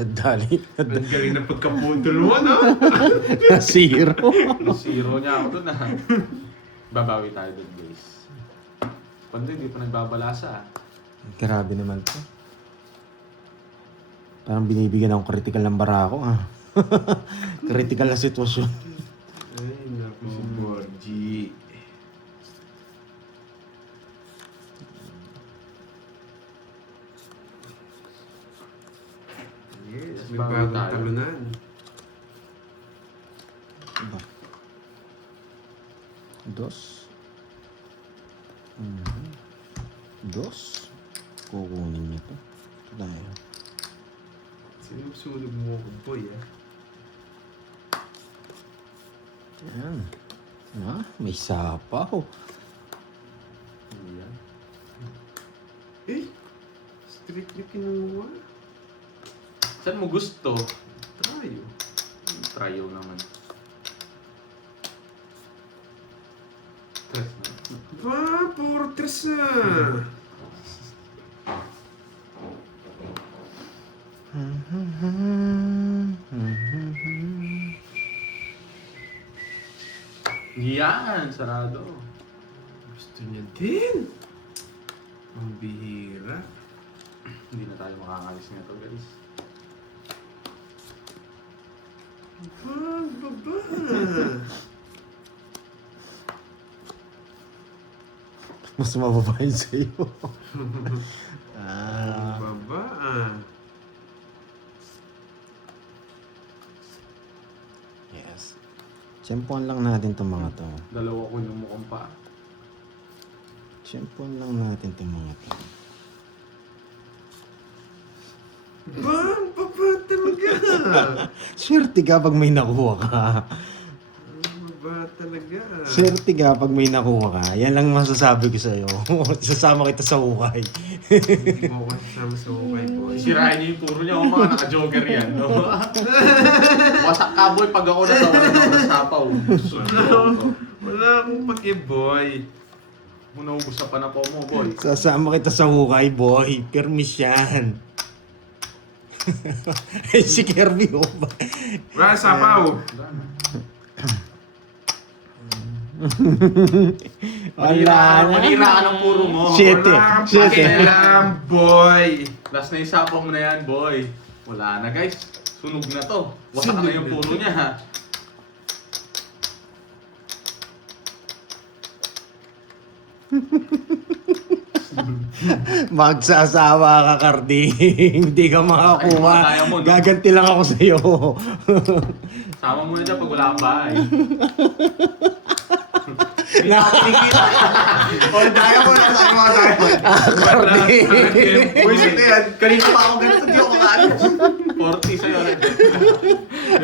Nadali. Ang galing na pagkaputol mo, no? Zero. Zero niya ako dun Babawi tayo dun, guys. Pando hindi pa nagbabalasa. Grabe naman to. Parang binibigyan akong critical ng bara ko critical na sitwasyon. Ay, naku si Borgie. Yes, may Bago bagong tayo. talunan. Diba? Dos. Dos. Kukunin niya to. Dahil. Sinusunog mo ako, boy, ah. Yan. May sapaw. Ayan. Eh, street likin mo, ah. Saan mo gusto? Tayo. Tryo naman. Tres na. Ba, puro tres, ah. Yan, sarado. Gusto niya din. Ang bihira. Hindi na tayo makakalis nito, guys. Baba. Mas mababa yun sa'yo. Baba. Yes. Tsempuan lang natin itong mga to. Dalawa ko yung mukhang pa. Tsempuan lang natin itong mga to. Baba talaga. Swerte ka pag may nakuha ka. Baba talaga. Swerte ka pag may nakuha ka. Yan lang masasabi ko sa'yo. Sasama kita sa hukay. Hindi mo ako kasama sa hukay, boy. Sirahin niyo yung turo niya, o mga naka-jogger yan, no? Wasak ka, boy, pag ako nasawalan ako ng sapaw. Wala akong pake, boy. Muna ubus sa panapaw mo, boy. Sasama kita sa hukay, boy. Permis yan. Si Kirby, oh. Wala, sapaw. Wala na. Manira ka ng puro mo. Shit. Wala kang Shit. pakialam, boy. Last na yung sapaw mo na yan, boy. Wala na, guys. Sunog na to. Wasak na yung puro niya, ha? Magsasawa ka, Cardi. Hindi ka makakuha. Kaya mo, no? Gaganti lang ako sa'yo. Sama mo na dyan pag wala kang bahay. Hindi na ako kinikita. O, daya mo na sa mga tayo. Cardi. Uy, sino yan? Kanina pa ako ganito, di ako kaalis. 40 sa'yo.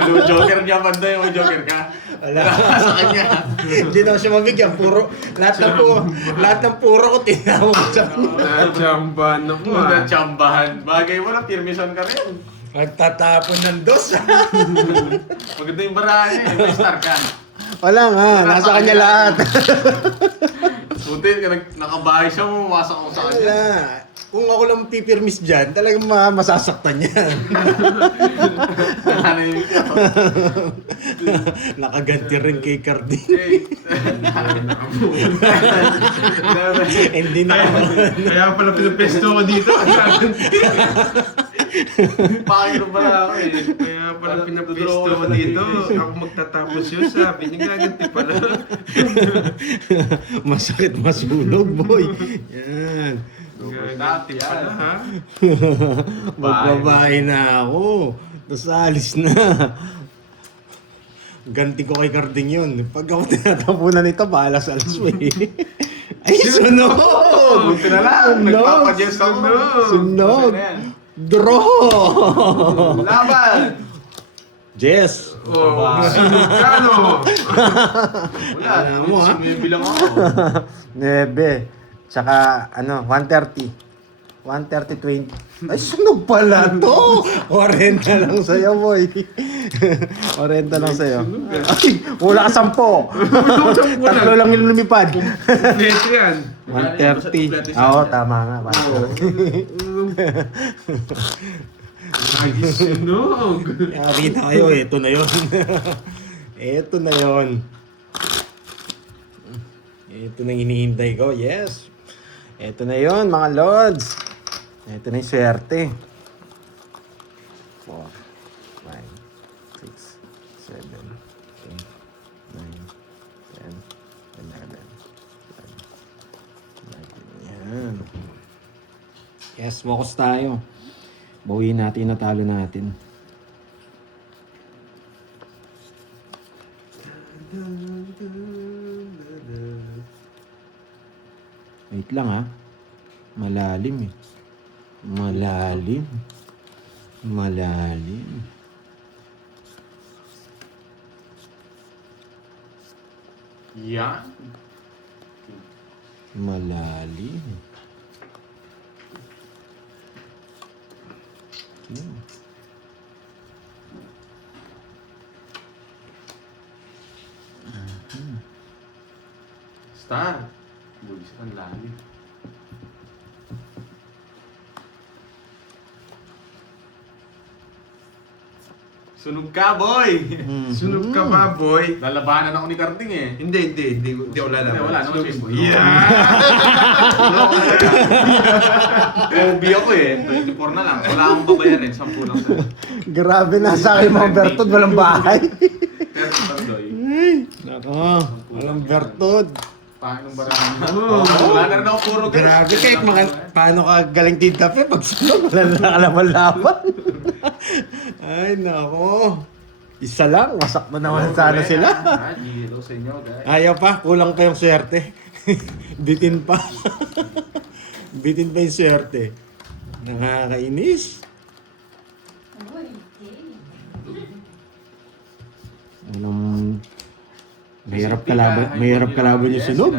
Yung joker niya, banda yung joker ka. Wala. Sa kanya. Hindi na siya mabigyan. Lahat ng puro ko tinawag sa Nachamban ako, ah. Natsambahan. Bagay mo na, pirmisan ka rin. Nagtatapon ng dos. Maganda yung barahan niya, may star ka. Wala nga. Nasa kanya lahat. Buti, nakabahay siya, mawasak ako sa kanya. Wala. Kung ako lang pipirmis dyan, talagang masasaktan yan. Nananayin siya. Nakaganti rin kay Cardi. Hindi na ako. Kaya pala pinapesto ko dito. Pakainom pala ako eh. Kaya pala pinapesto ko dito. Ako magtatapos yun. Sabi niya, gaganti pala. Masakit masunog, boy. Yan. Gaganti pala, ha? Magbabae na ako. Tapos alis na. Ganti ko kay Carding yun. Pag ako tinatapunan nito, balas-alas mo eh. Ay, sunog! Buti na lang, nagpapadyes ako. Sunog! Kasi na yan. Draw! Laban! Jess! Oh, Kano? Wala, Alam mo, ha? sumibilang ako. 9. Tsaka, 130. 130, 20. Ay, sunog pala to! 40 lang sa'yo, boy. 40 lang sa'yo. Ay, wala ka 10. Tatlo lang yung lumipad. Neto yan. 130. Oo, tama nga. 130. Lagi sunog. Yari tayo, ito na yun. Ito na yun. Ito na yung hinihintay ko, yes. Ito na yun, mga lods. Ito na yung swerte. 4, 5, 6, 7, 8, 9, 10, 11, 12, 13. Yan. Yes, focus tayo. Bawiin natin, natalo natin. Wait lang ha. Malalim eh. Malalim. Malalim. Yan. Malalim. Okay. Star. Bulis ang lalim. Sunog ka, boy! Sunog ka ba, boy? Lalabanan ako ni Carding eh. Hindi ako lalaban. Hindi, wala naman choice mo. Yeah! OB ako eh. 24 na lang. Wala akong babayarin. 10 lang sa'yo. Grabe na sa akin mga Bertod, walang bahay. Pero Bardoy. Nako, walang Bertod. Panginoong barang. Wala na rin ako puro Grabe kahit paano ka galing tintape pag sunog, wala na nakalaman-laban. Ay, nako. Isa lang, wasak na naman sana sila. Giro sa inyo, guys. Ayaw pa, kulang pa yung swerte. Bitin pa. Bitin pa yung swerte. Nakakainis. Anong... Mahirap kalaban yung sunog.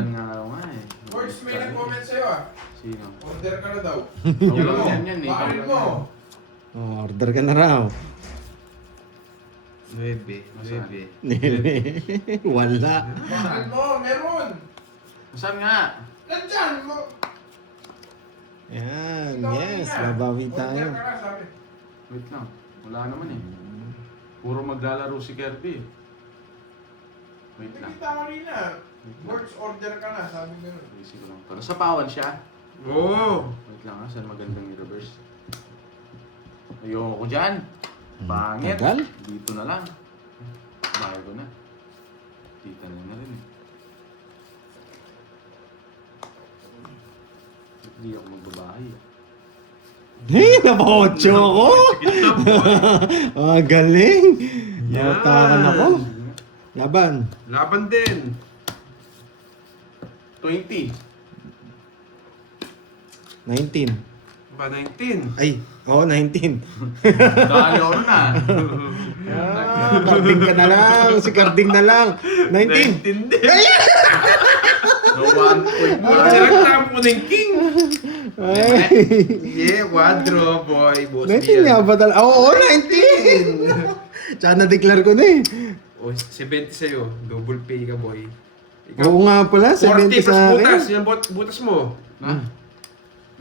Boys, may nag-comment sa'yo ah. Sino? Order ka na daw. Yan eh. Parin mo. Oh, order ka na raw. 9. Wala. Mahal mo, meron. Saan nga? Nandyan mo. Yan, Ikaw yes. kanina. Babawi Order tayo. ka na, sabi. Wait lang. Wala naman eh. Puro maglalaro si Kirby. Wait lang. Nakita ko rin na. Words order ka na, sabi ko nun. Isip ko lang. Para sa pawan siya. Oo. Wait lang ha. Saan magandang i-reverse? Ayoko dyan. Pangit. Tagal. Dito na lang. Bahay ko na. Tita na rin eh. Hindi ako magbabahay eh. Hey, napakotso ako! Ah, galing! Natakan ako. Laban. Laban din. 20. 19. Ba, 19. Ay, oo, 19. Dali ako na. Carding ka na lang. Si Carding na lang. 19. 19 din. No 1 point. Sinagtama mo ng king. Ay. Yeah, quadro, boy. Boss 19 nga ba talaga? Oo, 19! Tsaka na-declare ko na eh. O, 70 sa'yo. Double pay ka, boy. Oo nga pala, 40 70 plus sa akin. butas. Yan butas mo. Ha?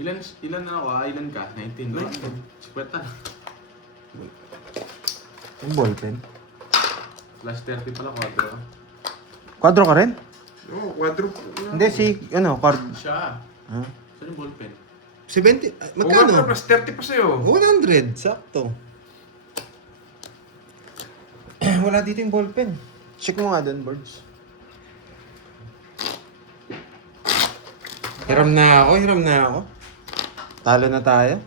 Ilan na ako? Ilan ka? 19 doon? 50. Yung ballpen. Plus 30 pala, quadro. Quadro ka rin? Oo, quadro. Hindi, si, card. Siya. Ha? Saan yung ballpen? 70, Magkano? magkano? Plus 30 pa sa'yo. 100, sakto. Wala dito yung ballpen. Check mo nga doon, Birds. Hiram na ako. Talo na tayo.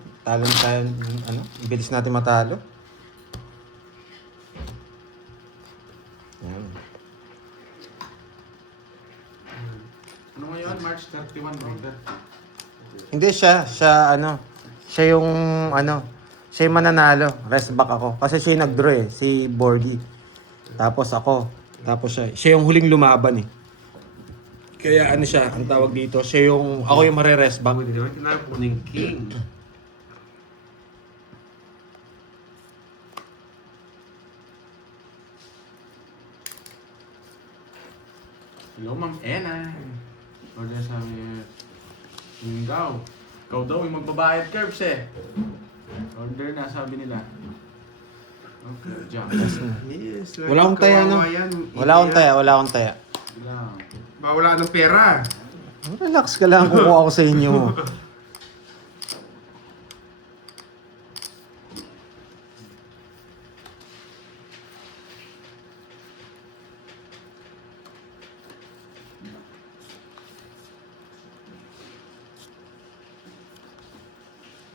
Bilis natin matalo. Yan. Ano ngayon? March 31, Brother. Hindi siya yung siya yung mananalo. Rest back ako. Kasi siya yung nag-draw eh, si Borgie. Tapos ako. Tapos siya yung huling lumaban eh. Kaya siya, ang tawag dito, ako yung mare-rest back. Tinapon ng king. Hello, ma'am. Ena. Order sa amin. Yung daw. Ikaw daw yung magbabayad curbs eh. Order na, sabi nila. Okay, Jack. Yes. Wala akong taya, no? Wala akong taya, wala akong taya. Bilang. Ba, wala ng pera. Relax ka lang, kukuha ko sa inyo.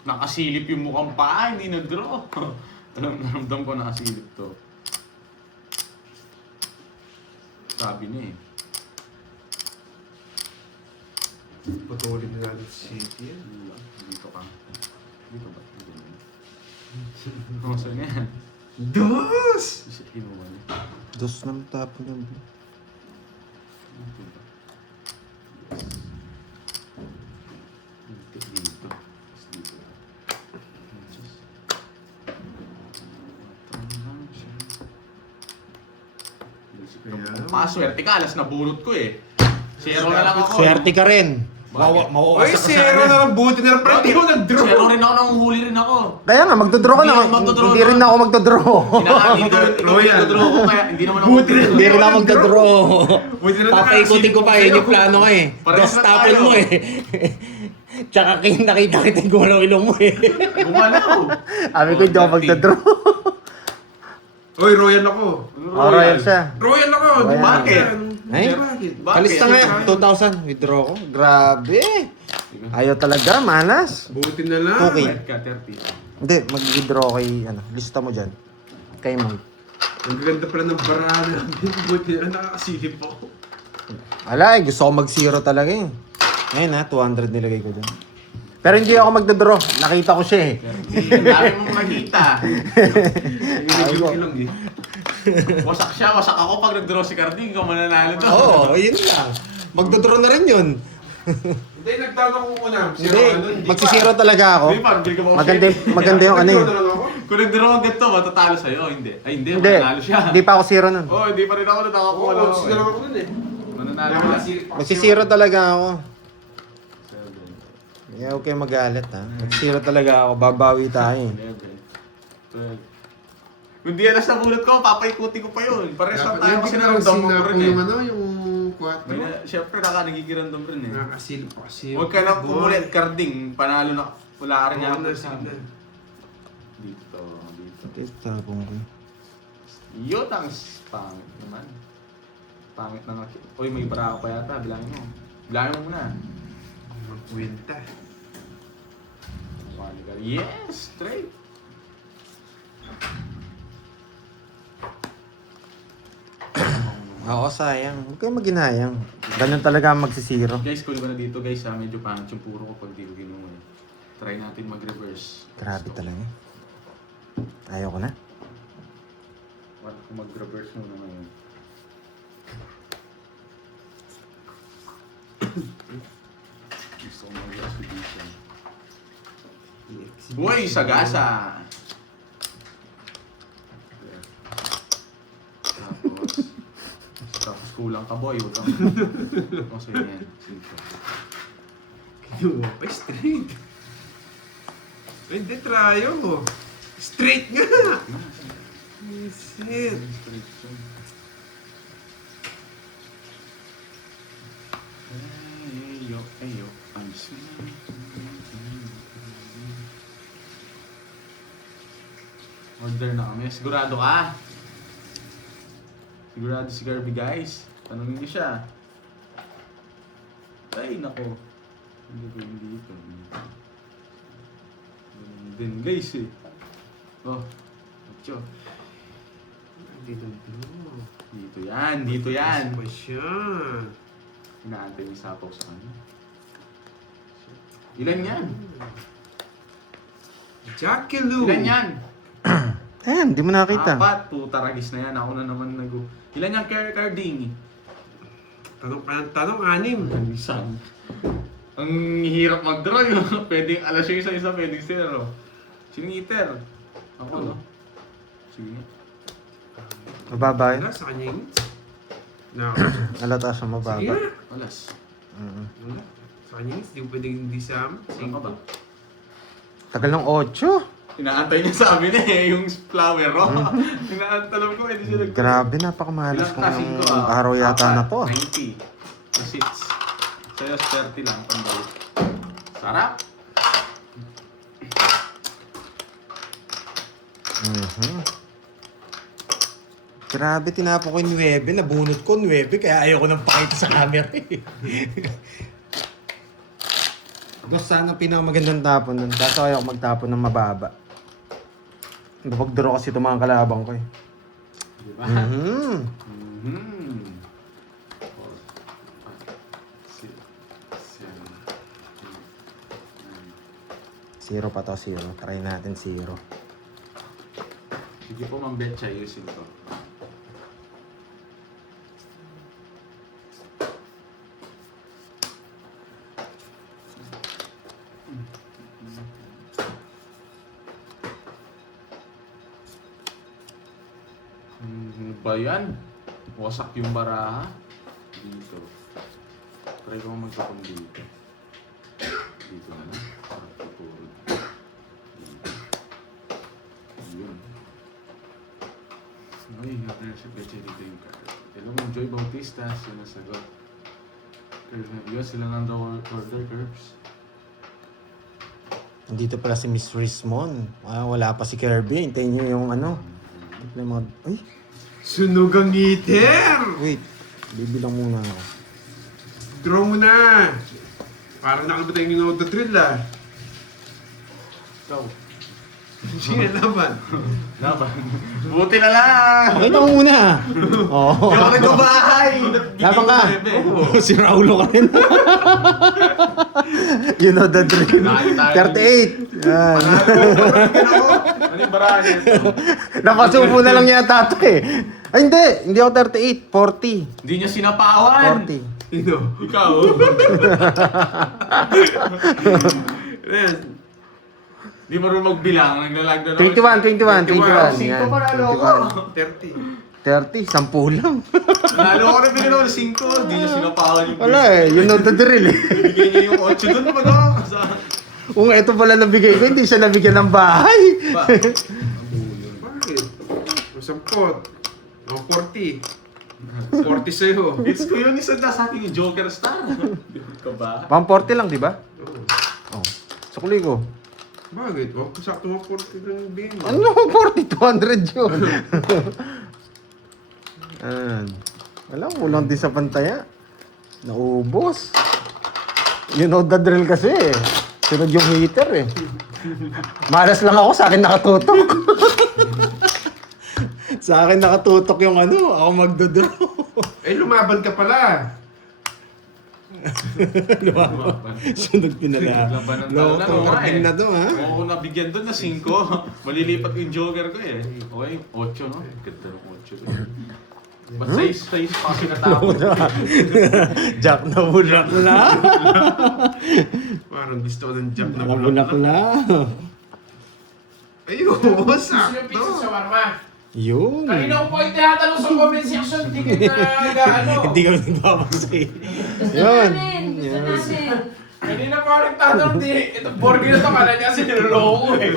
Nakasilip yung mukhang paa, hindi nag-draw. Naramdam ko nakasilip to. Sabi niya eh. Putulin na natin si City. Dito ka. Dito ba? Dito ba? Kumusta niya? Dos! Isipin mo ba niya? Dos naman tapon yan. Dito ba? Dito. Dito. Tapos dito. Kaya- Paswerte ka, alas nabunot ko eh. Zero na lang ako. Swerte ka rin. Oy, zero na lang. Buti na lang. Pero hindi ko nag-draw. Zero rin ako, nanguhuli rin ako. Kaya nga, magdodraw ka na. Hindi ako magdodraw. Hindi rin ako magdodraw. Dito Royal. draw ko kaya hindi naman ako. Buti rin. Hindi rin ako magdodraw. Buti na Papaikutin ko pa, yun yung plano ko eh. Parehas Dos na tapon tayo. mo eh. Tsaka nakita kita yung gumalaw ilong mo eh. Gumalaw. Sabi ko hindi ako magdodraw. Oy, Royal ako. Oh, Royal siya. Royal ako. Royal. Bakit? Ay, Bakit? kalista nga, 2,000. Withdraw ko. Grabe. Ayaw talaga, malas. Buti na lang. Okay. Red ka, 30. Hindi, mag-withdraw kay, lista mo dyan. Kay Mike. Ang ganda pala ng baraha namin. Buti na lang nakakasilip ako. Wala eh, gusto ko mag-zero talaga eh. Ngayon 200 nilagay ko dyan. Pero hindi ako magdodraw. Nakita ko siya eh. Ang dami mong nakita. Yung ilong eh. Wasak siya, wasak ako. Pag nag-draw si Carding, ikaw mananalo to. Oo, yun lang. Magdodraw na rin yun. Hindi, nagtanong ko muna. Hindi, magsisiro talaga ako. Hindi, parang bili ka mo. Maganda yung ano eh. Kung nag-draw ang ganito, matatalo sa'yo. Hindi. Ay, hindi. Hindi, Mananalo siya. hindi pa ako zero nun. Oh, hindi pa rin ako natakakuha lang ako. Sila ako dun eh. Mananalo siya. Magsisiro talaga ako. Yeah, huwag kayo magalit ha. Magsisiro talaga ako, babawi tayo eh. 11, 12. Kung di alas na bulot ko, papaikuti ko pa yun. Pares lang tayo kasi naramdam mo rin eh. Yung ano, yung 4. Siyempre, nagigiramdam rin eh. Nakakasilip ako kasi. Huwag ka na pumulit, Carding. Panalo na. Wala ka rin Oo, niya. nasilip na. Dito, dito. Okay, tapong ko. Yun ang pangit naman. Pangit na nga. Uy, may bara pa yata. Bilangin mo. Bilangin mo muna. Magkwenta. Yes! Straight! Oo, sayang. Huwag kayo maginayang. Ganun talaga ang magsisiro. Guys, kunin ko na dito guys. Medyo pangit yung puro ko pag di ko ginuha. Try natin mag-reverse. Grabe talaga. Ayaw ko na. Wala ko mag-reverse muna ngayon. Gusto ko mag-exhibition. Uy, sagasa! Tapos kulang ka boy, huwag kang... Kasi yan, simple. Kinuha pa straight. Ay, hindi, trayo. Straight nga! Shit. Ayo, ayo, I'm sweet. Order na kami. Sigurado ka? Sigurado si Garby guys. Tanungin niyo siya. Ay, nako. Hindi ko hindi ito. Ganun din guys eh. Oh, macho. Dito. Dito yan, dito yan. Pa siya. Inaantay yung sapaw sa kanya. Ilan yan? Jackie Lou. Ilan yan? Ayan, di mo nakita. Apat, taragis na yan. Ako na naman Ilan yan, Carding? Tanong, 6. Isang. Ang hirap mag-draw yun. Pwedeng alas yung isa-isa, pwedeng zero. Sino eater? Ako, no? Sige. Mababa yun. Wala, sa kanya yun. Halata siya Sige mababa. nga. Alas. Mm. Wala. Sa kanya, hindi ko pwedeng hindi Sam. Ano ka ba? Tagal ng 8. Inaantay niya sa amin yung flower, oh. Inaantay ko, hindi siya nag- Grabe, napakamalas Ilang kong kasing ko, araw yata na to. 90. Receipts. Sa'yo, 30 lang, pambalik. Sarap! Mhm. Grabe, tinapon ko yung 9. Nabunot ko 9, kaya ayaw ko nang pakita sa camera eh. Gusto sana pinakamagandang tapon nun. Kaso ayaw ko magtapon ng mababa. Napag-draw kasi itong mga kalabang ko eh. Diba? Mhm. Mhm. 4, 5, 6, 7, 8, 9. 0 pa to, 0. Try natin 0. Sige po, Ma'am Betcha, ayusin ko. Ba yan? Wasak yung baraha. Dito. Try ko magtapon dito. Dito na lang. Para tuturo. Dito. Yun. Ay, natin si Peche dito yung card. Hello, Ma'am Joy Bautista. Sinasagot. Curves na view. Sila nang order curves. Nandito pala si Miss Rismon. Ah, wala pa si Kirby. Hintayin niyo yung ano. Ay, Sunog ang heater! wait. Bibilang muna ako. Draw mo na! Parang nakalimutan yung auto drill ah. Ikaw. Sige, laban. Laban. Buti na lang! Pakita mo muna. Oo. Di ako nagbabahay! Labang ka. Si Raulo ka rin. You know the drill. 38. Yan. Ano yung barahan nito? Napasubo na lang yata ito eh. Ay, hindi. Hindi ako 38. Hindi niya sinapawan! 40. Sino? Ikaw! Ayan. Di marunong magbilang, naglalag na 21. Cinco Yan. panalo ko! 30. 30. 10 lang. Nalo ko na pinilo ng 5, di niya sinapawan yung Wala eh. You know the drill eh. Bigay niya yung 8 doon naman ako. Kung ito pala nabigay ko, hindi siya nabigyan ng bahay. Bakit? Masampot. O 40. 40 sa'yo. It's ko yun, isa na sa akin yung Joker Star. Di ka ba? Pang 40 lang, di ba? Oo. Oh. Sa kuli ko. Bakit? O, sakto mo 40 lang yung bigay mo. Ano? 40? 200 yun. Alam, kulang din sa pantaya. Naubos. You know the drill kasi eh. Sunod yung heater eh. Malas lang ako, sa akin nakatutok. Sa akin nakatutok yung ano, ako magdodraw. Eh, lumaban ka pala. Sunod pinala. Laban ng talo na, no, Overthink eh. na to ha. Oo, nabigyan doon na 5. Malilipat yung Joker ko eh. Okay, 8 no? Ganda ng 8 ko. Ba't size pa kasi natapos? Jack na bulak na. Parang gusto ko ng jump na Nakabulak na. Ayun, Gusto yung pizza sakto. sa warma. Yun. Kanina ko po ay tinatanong sa comment section, hindi kita nag-ano. Hindi kami nagpapasay. Gusto Yun. namin. Gusto namin. Kanina pa ako nagtatanong, di, ito burger na to, kala niya kasi niloloko ko eh.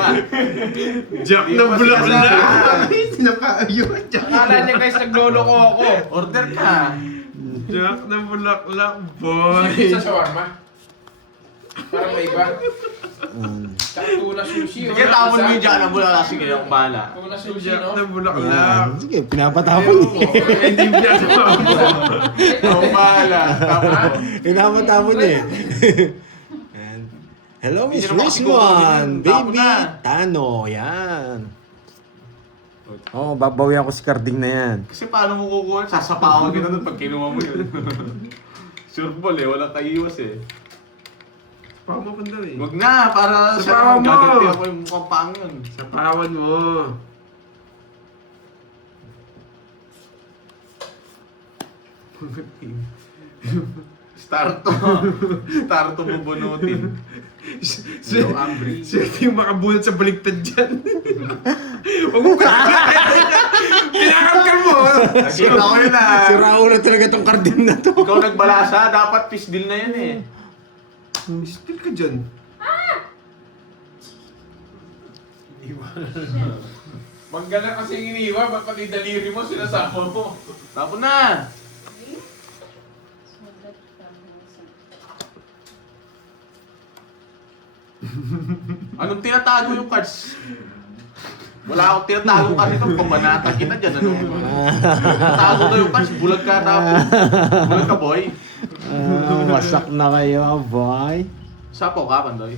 Jack Hindi na pa bulak na. sinasabi. Sinakayun. Jack. Akala niya guys, nagloloko ako. Order ka. Jack na bulaklak, Gusto boy. yung pizza sa warma. Parang may iba. Mm. Tsaka tuna sushi. Sige, tapon mo yung dyan ang bula. Sige, akong bahala. Tuna sushi, Jack no? na bulaklak. Yan. Sige, pinapatapon niya. Hindi mo ginagawa mo. Akong bahala. Pinapatapon niya eh. And, hello, Miss Hindi naman kasi kukunin Rismon. yun. Tapo Baby na. Tano. Yan. Oh, babawi ako si Carding na yan. Kasi paano mo kukuha? Sasapawan kita doon pag kinuha mo yun. Sure ball eh, walang kaiwas eh. Paano mo daw eh. Wag na, para Sa sa pawa mo. gaganti ako yung mukhang pang yun. Sa pawan mo. Start to. Start to bubunutin. Hello, Ambry. Swerte yung makabunot sa baligtad dyan. Huwag mo ka. Pinakakal mo. Nakita ko yun ah. Sira ulo talaga tong carding na to. Ikaw nagbalasa, dapat fish deal na yan eh. Still ka dyan. Manggala kasi yung iniwan, ba't pati daliri mo sinasama mo? Tapon na! Anong tinatago yung cards? Wala akong tinatago kasi ito, pamanatan kita dyan. Ano? Tinatago daw yung cards, bulag ka tapos. Bulag ka, boy. Wasak na kayo, boy. Sapo ka, Pandoy.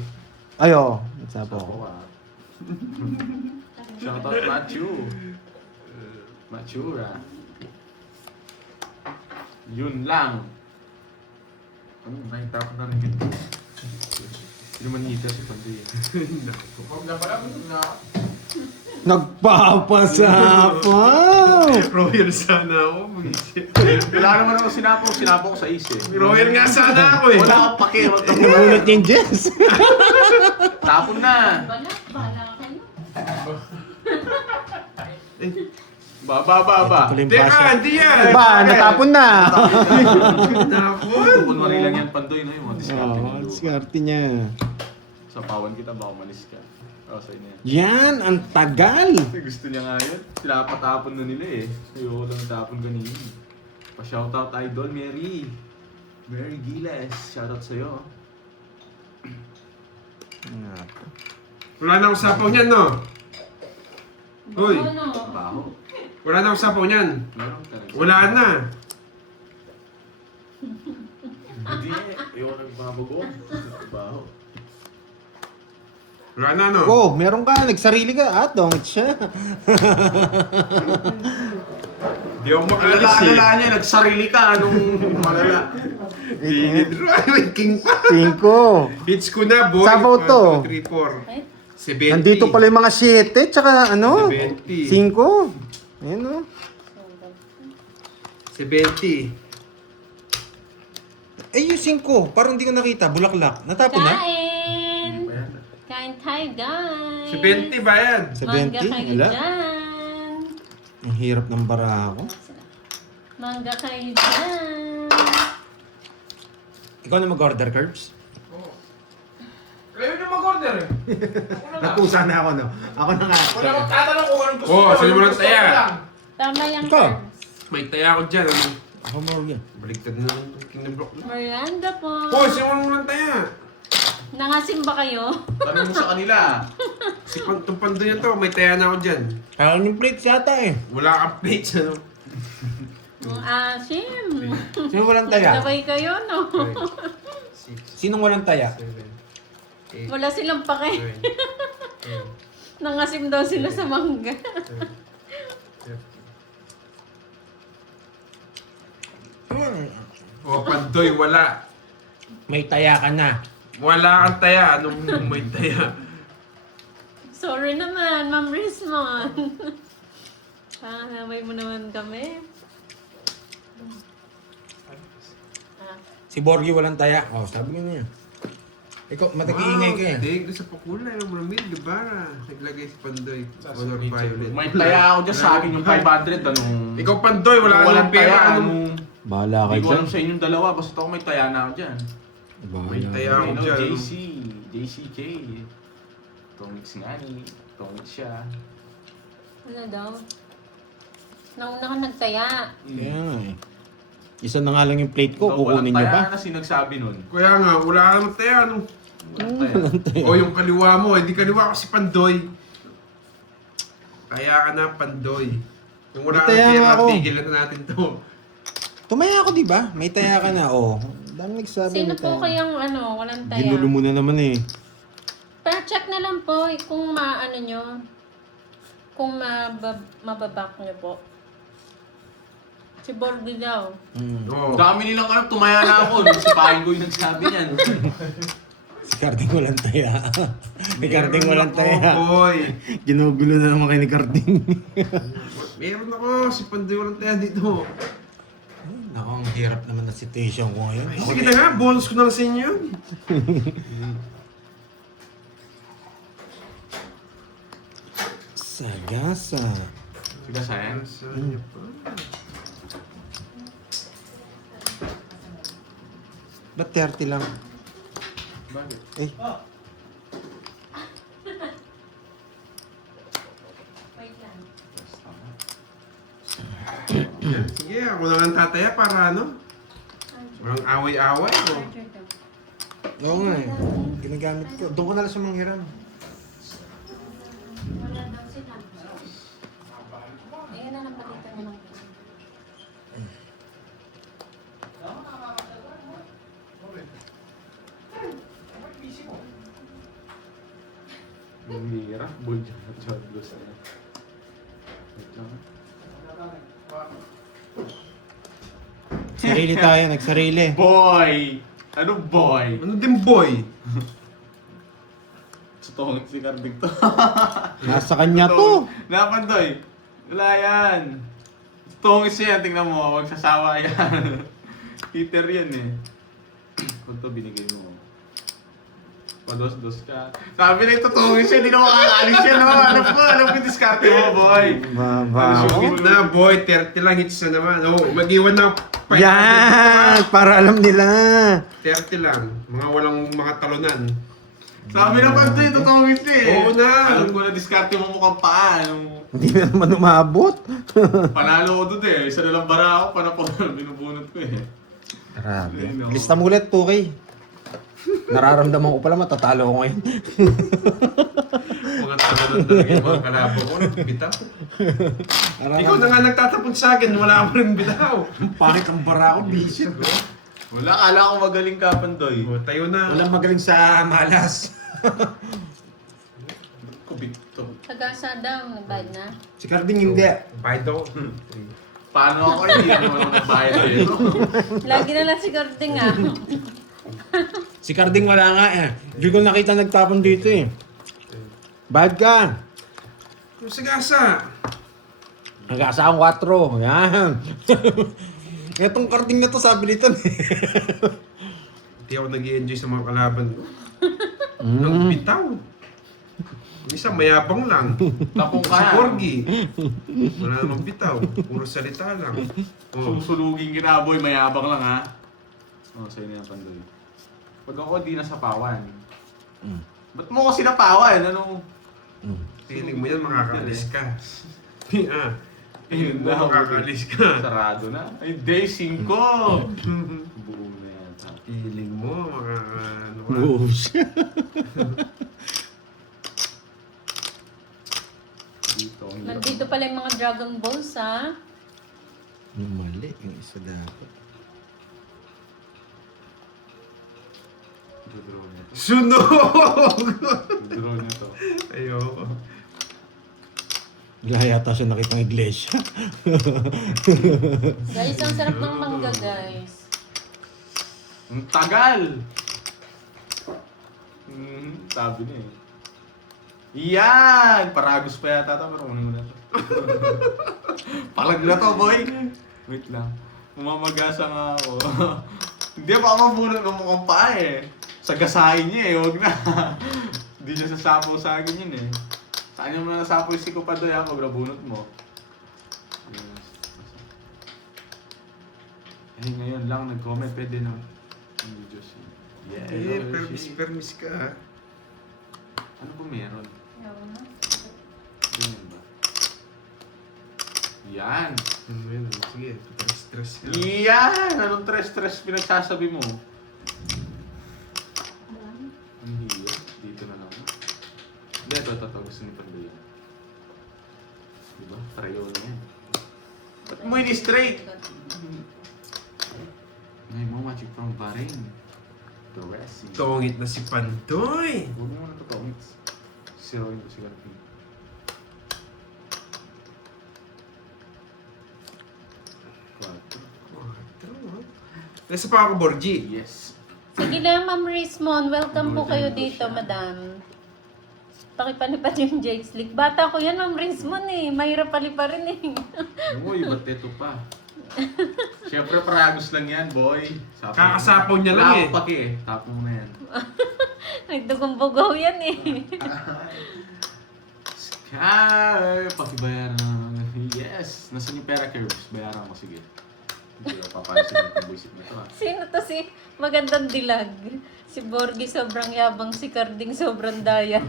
Ayo, sapo ko. Sapo ka. Shoutout Matthew. Matura. Yun lang. Ano, nakita ko na rin yun. Hindi naman hita si Pandoy. Huwag na pala, na. Nagpapasapaw! Royer sana ako. Mag-isip. Wala naman ako sinapo ko sa isip. Royer nga sana ako eh. Wala akong pake, wag na Nabunot yung Jess. Tapon na. Bala kayo. Ba. Teka, hindi yan. Ba, natapon na. Napon. Kung mali lang yan, Pandoy na yun. Mga diskarte Oo, niya. diskarte niya. Sa pawan kita, baka umalis ka. O, sa'yo na yan. Yan, ang tagal. Kasi gusto niya nga yun. Pinapatapon na nila eh. Ayoko lang tapon kanina. Pa-shoutout idol, Mary. Mary Giles, shoutout sa'yo. Wala na akong sapaw niyan, no? Uy, Ano? Baho. wala na akong sapaw niyan. Meron ka rin. Wala na. Hindi eh. Ayoko nagbabago. Baho. Wala na, no? Oh, meron ka, nagsarili ka. Ah, dongit siya. Di ako makalis eh. Alala niya, nagsarili ka. Anong malala? May king pa. 5. Hits ko na, boy. Sabaw to. 1, 2, 3, 4. Ay, 70. Nandito pala yung mga 7, tsaka ano? 70. 5. Ayan o. 70. Eh, yung 5. Parang hindi ko nakita. Bulaklak. Natapon na? kain! Kain tayo, guys! 70 ba yan? Mangga 70? kayo Wala. dyan! Ang hirap ng bara ako. Mangga kayo dyan! Ikaw na mag-order, Curbs? Kayo na mag-order eh. Ako na lang. Nakusa na ako, no? Ako na nga. Wala kang tatanong kung anong gusto Oo, mo. sabi mo anong lang gusto taya. mo lang. Tama yung Ikaw. terms. May taya ako dyan. Ano? Ako mo yan. Baliktad na lang. Kinablock na. Miranda po! Oh, siya mo lang taya. Nangasim ba kayo? Tanong mo sa kanila. Si itong pando niya to, may taya na ako dyan. Kaya yung plates yata eh. Wala kang plates, ano? Ang asim! Sino walang taya? Nagsabay kayo, no? Sinong walang taya? Wala silang pake. Nangasim daw sila sa mangga. Oh, pandoy, wala. May taya ka na. Wala kang taya. Anong may taya? Sorry naman, Ma'am Rismon. Namay mo naman kami. Si Borgie walang taya. Oh, sabi ko na yan. Ikaw, matag-iingay ka yan. Hindi, sa pakulay. Maramil, di ba? Naglagay si pandoy. Color violet. May taya ako dyan sa akin yung 500. Anong... Ikaw pandoy, wala Kung walang kang pera. taya, Anong... Bahala Hindi ko alam sa inyong dalawa. Basta ako may taya na ako dyan. May taya ako Ano, dyan. JC, JCK. Tomix nga ni. Tomix siya. Ano daw? Nauna ka nagtaya. Kaya nga eh. Isa na nga lang yung plate ko, Ikaw, kukunin walang niyo taya ba? na sinagsabi nun. Kaya nga, wala kang taya. Anong... Walang taya. O yung kaliwa mo, hindi kaliwa kasi pandoy. Kaya ka na, pandoy. Yung wala May kang taya nga pera, ako. tigilan na natin to. Tumaya ako, di ba? May taya ka na, oh. Dami nagsabi Sino may po taya. kayang walang taya? Ginulo mo na naman eh. Pa-check na lang po kung maano nyo. Kung mababak nyo po. Si Borgie daw. Oo. Dami nilang ano, tumaya na ako. Si Paing ko yung nagsabi niyan. Si Carding walang taya. Si Carding walang Meron taya. ako, boy. Ginugulo na naman kayo ni Carding. Meron ako, si pandoy walang taya dito. Ako, ang hirap naman na situation ko ngayon. Ay, sige na nga, bonus ko na lang sa inyo yun. Sagasa. Sige, Sayan. Saan niya pa? Ba't 30 lang? Bakit? Eh, Wait lang. Yan. Sige, ako na lang tataya para ano? Walang away-away. Oh. Charger daw. oo nga eh. Ginagamit ko. Doon ko na lang siya manghiram. Wala daw sila. Ayan na napalitan niya ng Ang hirap. Boy, John Blues na. Wait lang. Sarili tayo, nagsarili. Boy! Ano boy? Ano din boy? Totoo si Carding to. Nasa kanya to. Napandoy. Wala yan. Totoo siya. Tingnan mo. Huwag sasawa yan. Peter yan eh. Kung to binigay mo. Pados-dos ka. Sabi na yung totoo siya. Hindi na makakaalis siya. No? Alam ko. Alam ko yung diskarte mo, boy. Babaw. Sugit na boy, 30 lang hits na naman. Oh, mag-iwan na 500 Yan! Para alam nila. 30 lang. Mga walang mga talunan. Sabi na Pandoy, totoo siya eh. Oo na. Alam ko na diskarte mo mukhang paa. Nung Hindi na naman umabot. panalo ko doon eh. Isa na lang bara ako. Panapon. Binubunot ko eh. Grabe. Lista mo ulit, 2K. Nararamdaman ko pala matatalo ko ngayon. Mga talunan talaga yung mga kalabo ko. Bitaw. Ikaw na nga nagtatapon sa akin. Wala mo rin bitaw. Pangit ang bara ko, bisit. Wala, kala ko magaling ka, Pandoy. Oh, tayo na. Walang magaling sa malas. Kubito. Sagasa daw, nagbayad na. Si Carding hindi. Bayad ako. Paano ako hindi mo lang magbayad na yun? Lagi na lang si Gording ah. Si Carding wala nga eh. Hindi ko nakita nagtapon dito eh. Bad ka. Sagasa. Nag-asa akong 4. Yan. Itong Carding na to sabi nito. Hindi ako nag-i-enjoy sa mga kalaban ko. Nang bitaw. Isa mayabang lang. Tapong Si ka. Borgie. Wala namang bitaw. Puro salita lang. Oh. Susulugin kinaboy, mayabang lang ha. Oh, sa'yo na yan, Pandoy. Pag ako di nasapawan. Ba't mo ko sinapawan? Anong... Feeling mo yan, makakaalis ka. Ah. Ayun Mo na. makakaalis ka. Sarado na. Ay, day 5! Buo na yan. Feeling mo, ano ka. Moves. Dito. ang hirap. Nandito pala yung mga Dragon Balls ha. Yung mali, yung isa dapat. Draw niya to. Sunog! Draw niya to. Ayoko. Wala yata siya nakitang iglesia. Guys, ang sarap ng mangga guys. Ang tagal! Sabi niya eh. Yan! Paragos pa yata ito, pero kunin mo na ito. Palag na to, boy! Wait lang. Mamamagasa nga ako. Hindi pa ako mabunod ng mukhang paa eh. Sagasahin niya eh, huwag na. Hindi niya sasapaw sa akin yun eh. Saan niya mo na nasapaw yung siko pa doon yan pag nabunot mo. Eh, ngayon lang nag-comment, pwede na. Ang videos yun. Eh, permis ka ha. Ano ba meron? Ganyan ba? Yan! Ano yun? Sige, stress ka. Yan! Anong stress pinagsasabi mo? Ang hiyo. Dito na lang. Hindi, ito. Gusto ni Pandoy yan. Diba? Pareho na yan. Ba't mo ini-straight? Ngayon mo, magic from Bahrain. The rest. Tongit na si Pandoy. Huwag mo na ito, Tomits. Zeroin ko si Garpin. Nasa pa ako, Borgie. Yes. Sige lang, Ma'am Rismon. Welcome po kayo dito, madam. Pakipalipad yung Jake's League. Bata ko yan, Ma'am Rismon eh. Mahirap paliparin eh. Uy, ba't ito pa? Siyempre, paragos lang yan, boy. Kakasapaw niya lang eh. Wala akong paki eh. Tapo mo na yan. Nagdugong bugaw yan eh. Ay, pakibayaran. Yes! Nasaan yung pera, Curbs? Bayaran ko, sige. Hindi ko papansin yung pag-visit nito ah. Sino to si magandang dilag? Si Borgie sobrang yabang, si Carding sobrang daya.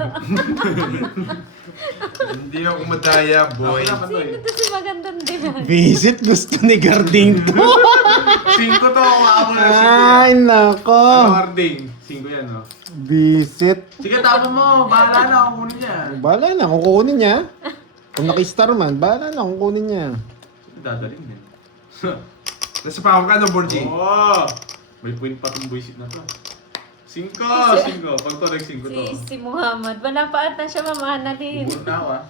Hindi ako madaya, boy. Sino to si magandang dilag? Visit gusto ni Garding to. 5 to, ako na 5 Ay, yan. nako. Harding. 5 yan, no? Visit. Sige, tapon mo. Bahala na ako kunin niya. Bahala na, kukunin niya. Kung naki-star man, bahala na, kukunin niya. Dadalhin din. Nasa pa ka na, Borgie. Oo! May point pa tong buisit na to. 5! 5! Pag to, like 5 to. Si Muhammad. Wala pa ata siya mamahalin. Bumuro na ako ah.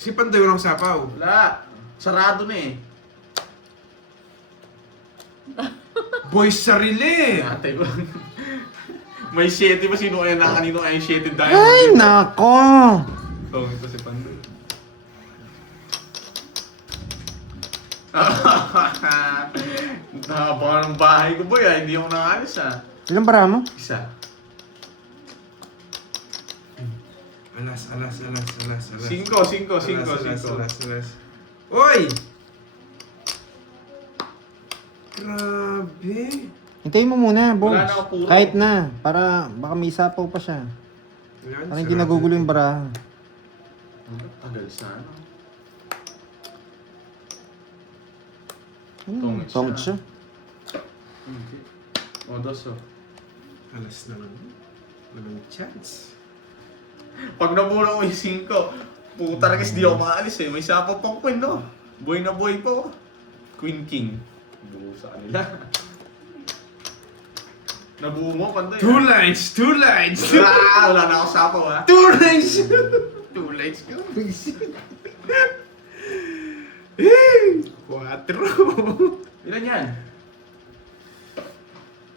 Si Pantoy walang sapaw. Wala! Sarado na eh. Boy, sarili. Ate ko. May 7 ba? Sino kaya na kanino kaya yung 7 diamond? Ay, nako. Tong ito si Pandoy. Nakabaka ng bahay ko boy ah. Hindi ako nakaalis ah. Ilang bara mo? Isa. Alas. 5. Alas. Oy! Grabe. Hintayin mo muna, Bones. Wala na ako puro. Kahit na, para baka may isapaw pa siya. Yan, Para hindi sarap. nagugulo yung baraha. Tagal sana. Tongit Tongit siya. Hindi. O, 2 oh. Alas na lang. Walang chance. Pag nabura ko yung 5, puta na kasi di ako makaalis eh. May sapaw pang queen no. Boy na boy pa oh. Queen King. Buo sa kanila. Nabuo mo, Pandoy. 2 lines. Ah, wala na ako sapaw ha. 2 lines. 2 lines ka. 4. Ilan yan?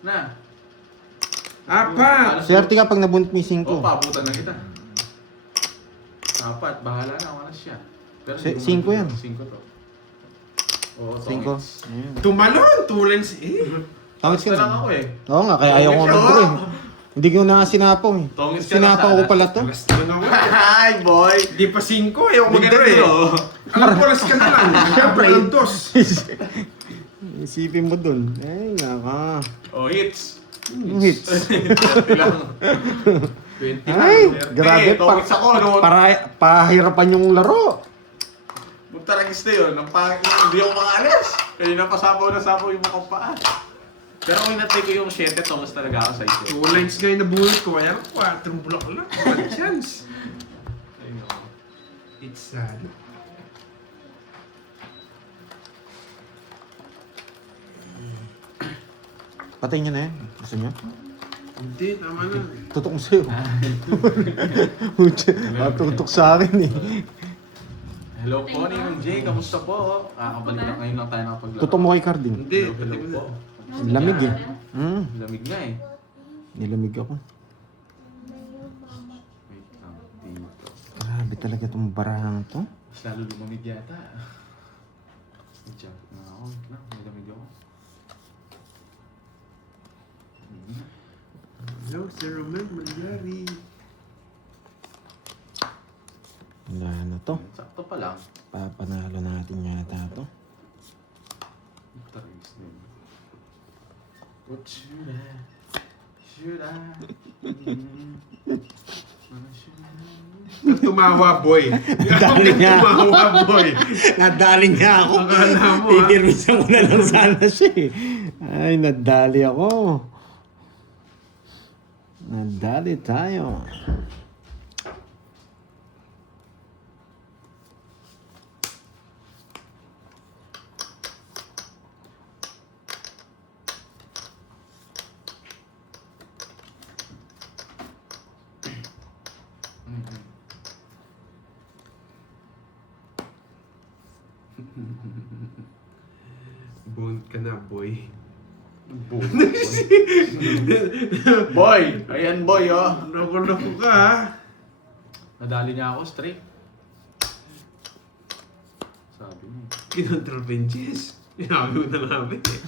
Na. 4. Swerte ka pag nabunot mo yung 5. O, paabutan na kita. 4, bahala na ako na siya. Pero hindi ko 5 yan. 5 to. Oo, 5. tongits. Ayan. Tumalon. 2 lines eh. Tongits ka Tongits na lang na. ako eh. Oo nga, kaya ayaw ko Tongits mag-draw eh. ako. Hindi ko na sinapaw eh. Tongits ka na Sinapaw sana. ko pala to. Alas na naman. Hi, boy! Di pa 5. Ayaw ko Hindi ka mag-draw eh. dito. Alam ko, alas ka na lang. Siyempre. Ang 2. Isipin mo dun. Ay, naka. Oh, hits. Yung hits. 30 lang. 20 lang. Ay, 30. grabe. Tongits ako, no? Para pahirapan yung laro. Magtaragis na yun. Ang pangit na hindi ako makaalis. Kanina pa sapaw na sapaw yung mukhang paa. Pero kung inatay ko yung 7, Thomas talaga ako sa ito. 2 lines kayo nabuhit ko. Kaya 4 block lang. Walang chance. Ayun ako. It's sad. Patay nyo na yan. Gusto nyo? Hindi, tama na. Tutok mo sa'yo. Tutok sa akin eh. Hello po, Ninong Jay. Kamusta po? Kakabalik lang ngayon lang tayo nakapaglaro. Tutok mo kay Carding. Hindi. Hello po. Lamig eh. Lamig nga eh. Nilamig ako. Wait lang. Dito. Grabe talaga itong barahang to. Mas lalo lumamig yata. Medyo na ako. Wait lang. May lamig ako. Hello, Sir Roman Malyari. Wala na to. Sakto pa lang. Papanalo natin yata to. Tarigis din. What should I? Should I? Ano should I? Tumawa, boy. Nadali niya ako. Tumawa, boy. Nadali niya ako. Akala mo, ha? Itirmisa ko na lang sana siya eh. Ay, nadali ako. Nadali tayo. Bond ka na, boy. Boy! Ayan boy oh! Loko-loko ka, ha? Nadali niya ako straight. Sabi niya. Kinontrol benches. Sinabi mo na namin eh.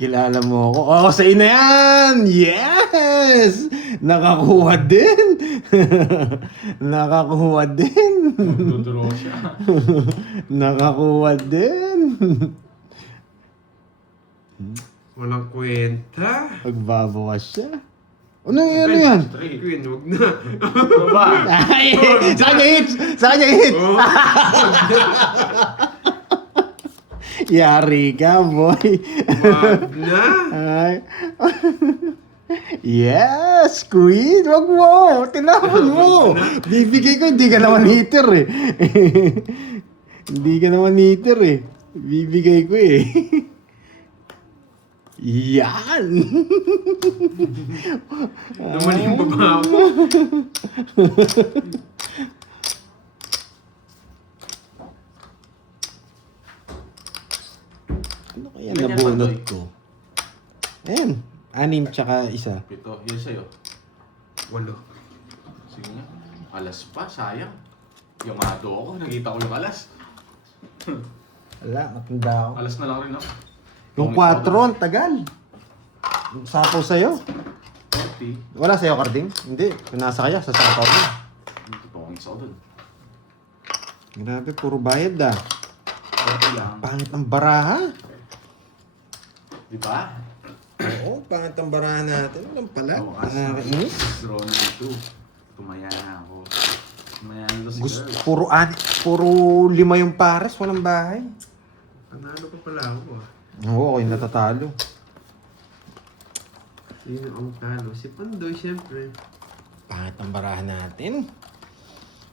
Kilala mo ako. Oo, sa'yo na yan! Yes! Nakakuha din! Nakakuha din! Magduduro siya. Nakakuha din! Walang kwenta. Magbabawas siya. Ano yan? Straight. Queen, wag na. Ano ba? Ay! Sa kanya hits! Sa kanya hits! Oh, Yari ka, boy! wag na. Ay. Yes, Queen! Wag mo! Tinawag mo! Bibigay ko, hindi ka naman hitter eh. Hindi ka naman hitter eh. Bibigay ko eh. Yan! Naman yung baba mo. Ano kaya Ganyan nabunot ba, Toy? ko? Ayan, 6 tsaka isa. Pito. Yan sa'yo. 8. Sige nga. Alas pa, sayang. Yamado ako, nakita ko yung alas. Wala, matanda ako. Alas na lang rin ako. Yung 4, ang tagal. Yung sapaw sa'yo. 40. Wala sa'yo, Carding? Hindi, nasa kaya sa sapaw mo. Hindi pa akong isa ko dun. Grabe, puro bayad ah. 40 lang. Pangit ang baraha. Di ba? Oo, pangit ang baraha natin. Alam pala. Oo, asa. Nakakainis. Draw na ito. Tumaya na ako. Tumaya na ito si Gusto, girl. puro 5 yung pares, walang bahay. Panalo pa pala ako ah. Oo, ako'y natatalo. Sino ang talo? Si Pandoy, syempre. Pangit ang baraha natin.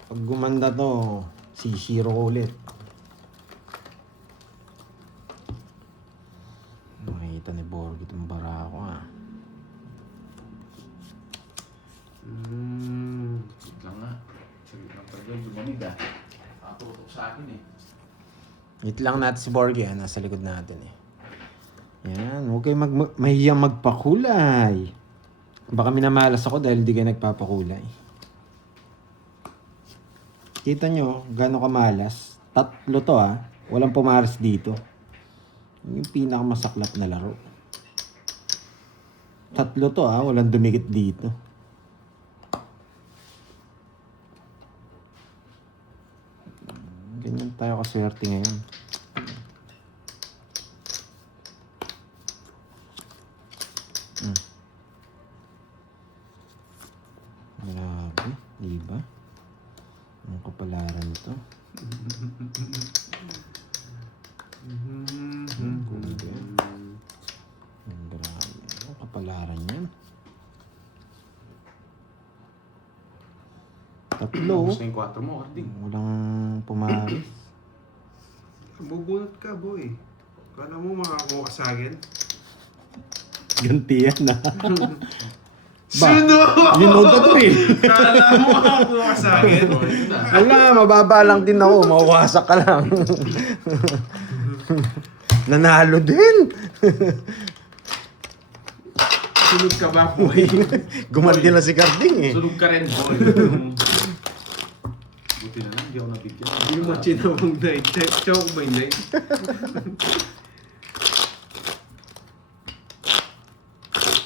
Pag gumanda to, si Shiro ko ulit. Nakita ni Borg itong baraha ko ah. Wait lang nga. Sige lang pa dyan. Lumamig ah. Nakatutok sa akin eh. Hit lang natin si Borgie, nasa likod natin eh. Yan, huwag kayo mahiyang magpakulay. Baka minamalas ako dahil di kayo nagpapakulay. Kita nyo, gano'ng kamalas. 3 to ah. Walang pumaras dito. Yun yung pinakamasaklap na laro. 3 to ah, walang dumikit dito. Ganyan tayo kaswerte ngayon. Grabe, di ba? Ang kapalaran to. Grabe. Ang kapalaran yan. 3. Gusto yung 4 mo, Carding. Walang pumaris. Bubunot ka, boy. Kala mo makakuha ka sa akin? Ganti yan ah. Sino? Linod ka to eh. Kala mo makakuha ka sa akin? Wala, mababa lang din ako. Mawasak ka lang. Nanalo din. Sunod ka ba, boy? Gumanti na si Carding eh. Sunog ka rin, boy. Buti na lang, hindi ako nabigyan. Hindi mo chinawang night. Chow ko ba yung night?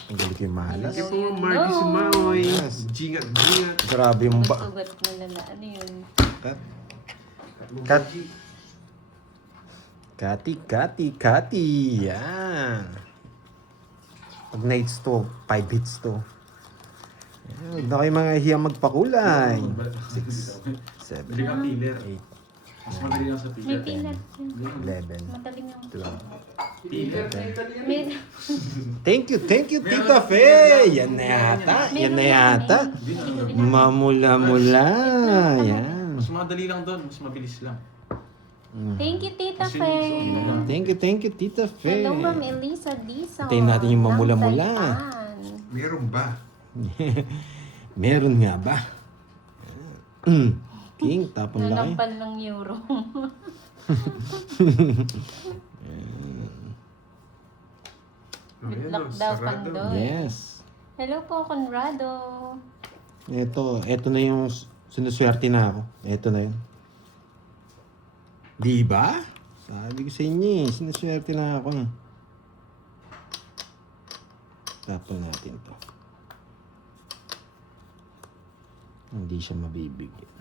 Ang galing yung malas. Sige po, Marky Sumaoy. Yes. Jingat. Grabe yung ba... Sugat na lala. Ano yun? Kat. Kati. Yan. Pag nights to, 5 hits to. Yan, huwag na kayo mga hiyang magpakulay. 6, 7, Hindi ka piler. 8, Mas madali lang sa May piler. peanut. 11, Madaling yung... 12. Piler. May... Thank you, Tita Fe! Yan na yata. Mamula-mula. Yan. Mas madali lang doon, mas mabilis lang. Thank you, Tita Kasi- Fe. Thank you, Tita Fe. Hello, Ma'am Elisa Dizon. Hintayin natin yung mamula-mula. ng Saipan. Meron ba? Meron nga ba? King, tapon laki. Nanampal ng euro. Good luck daw, Pandoy. Yes. Hello po, Conrado. Ito na yung sinuswerte na ako. Ito na yun. Di ba? Sabi ko sa inyo eh, sinaswerte na ako eh. Tapon natin to. Hindi siya mabibigyan.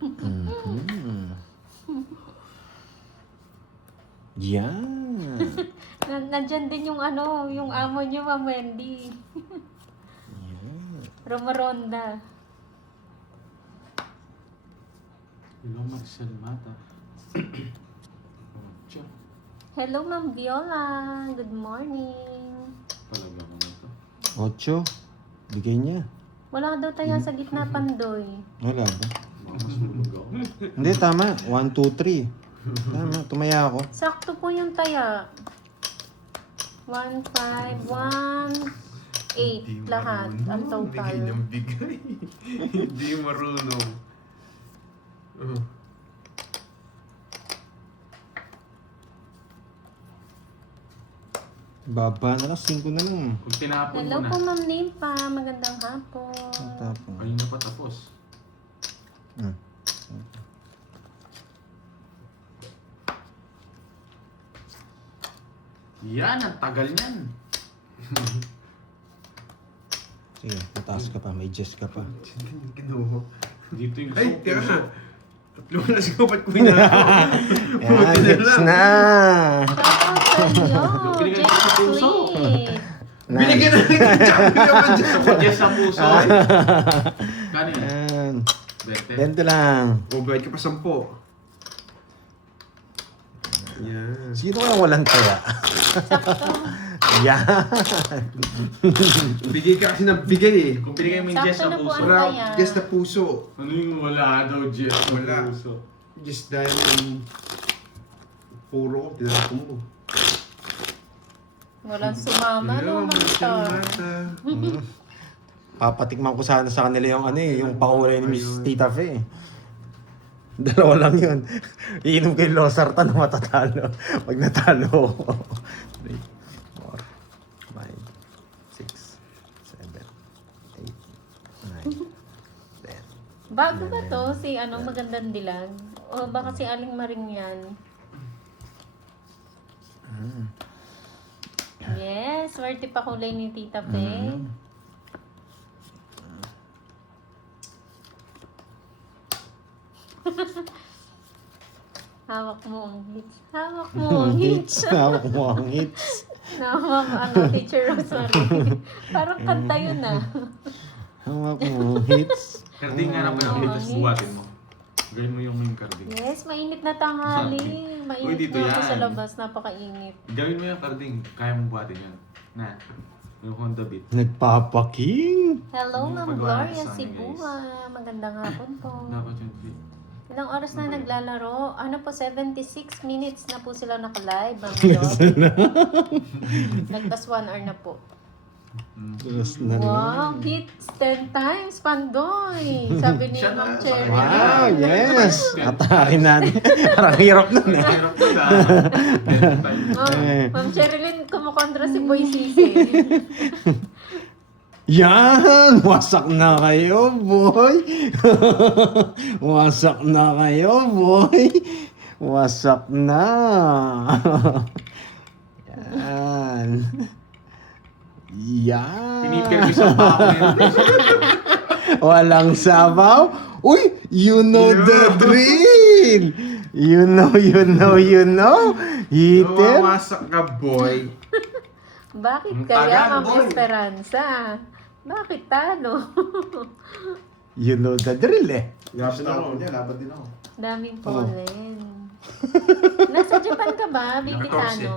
Mhm. Yan. Nandyan din yung ano, yung amo niyo, Ma'am Wendy. Romaronda. Hello, Marcel Mata. Tiyo. Hello, Ma'am Viola. Good morning. Talaga mo ito. 8. Bigay niya. Wala daw tayo sa gitna, Pandoy. Wala ba? Baka masulog ako. Hindi, tama. 1, 2, 3. Tama, tumaya ako. Sakto po yung taya. 1, 5, 1, 8 lahat. Ang Bigay total. niyang bigay. Hindi marunong. Oh. Baba na lang, 5 na lang. Kung tinapon Hello mo na. po, Ma'am Nimpa. Magandang hapon. Tapos. Kanina pa tapos. Hmm. Yan, ang tagal niyan. Sige, mataas ka pa, may Jess ka pa. Kinuha. Dito yung Ay, gusto teka puso. na. Tatlo na sigaw, ba't ko hinako? Yan, gets na! Shoutout sa iyo, Binigay ko sa puso. Sweet. Binigyan na rin yung champion naman dyan. Yes sa puso. Kanin. Yan. Bete. 20 lang. O, bayad ka pa 10. Yan. Sino kaya walang taya? Yan. Bigay ka kasi ng bigay eh. Kung binigay mo yung yes Sakto sa na po puso. ang- Para Kaya. guess na puso. Ano yung wala daw, Jess sa Wala. puso? Just dahil yung puro ko, tinapon ko. Walang sumama, no, Ma'am Star. Papatikman ko sana sa kanila yung ano eh, yung pakulay ni Miss Tita Fe eh. Dalawa lang yun. Iinom ko yung Losartan na matatalo. Pag natalo ako. 3, 4, 5, 6, 7, 8, 9, 10. Bago ba to? Si ano, Magandang Dilag? O baka si Aling Maring yan? Yes, swerte pa kulay ni Tita Fe. Hawak mo ang hits. Hawak mo ang hits. Hawak mo ang hits. Na, Ma'am, ano, Teacher Rosemary. Parang kanta yun ah. Hawak mo ang hits. Karding nga naman ang hits. Buhatin mo. Gawin mo yung main karding. Yes, mainit na tanghali. Uy, Mainit dito na ako yan. sa labas. Napakainit. Gawin mo yung karding. Kaya mong buhatin yan. Na. Yung Honda Beat. Nagpapaking. Hello, Yung Ma'am pagwawalan Gloria sa amin, Sibua. Magandang hapon po. Dapat yung beat. Ilang oras na naglalaro? Ano po, 76 minutes na po sila naka-live. Ma'am Gloria. Nagpas 1 hour na po. Tapos na naman. Wow, hits 10 times, Pandoy. Sabi ni Siya na, Ma'am sa Cherry. Wow, yes. Atakin natin. Parang hirap nun eh. Hirap ko na. Ma'am Cherilyn, kumukontra si Boy Sisi. Yan! Wasak na kayo, boy! Wasak na kayo, boy! Wasak na! Yan! Yan! Pinipirmisan pa ako yun. Walang sabaw? Uy! You know the drill! You know. Hitter! Nawawasak ka, boy. Bakit Ang kaya, tagal, Ma'am boy. Esperanza? Bakit talo? You know the drill eh. Laban ako. laban din ako. Daming pollen. Nasa Japan ka ba, Bibi Tano?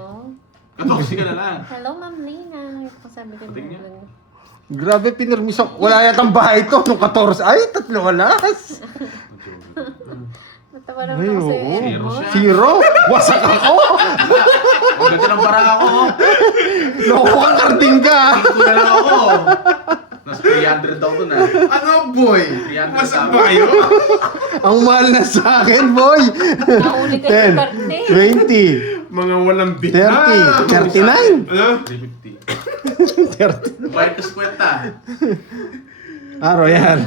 14 ka na lang. Hello, Ma'am Lina. Sabi ko Tingnan. naman. Grabe, pinirmis ako. Wala yatang bahay to. Nung 14. Ay, 3 alas. Natawa naman Ay, ako sa oo. iyo. Zero? Wasak ako? Ang ganda ng parang ako. Loko ka, karding ka. Ito na lang ako. Nasa 300 daw doon ah. Ano, boy? 300 Masak sabi. ba kayo? Ang mahal na sa akin, boy. Nahuli ka sa 10, karte. 20, Mga walang bit. 30, 39. Ano? 350. 30. Bayad ka sa kwenta. Royal.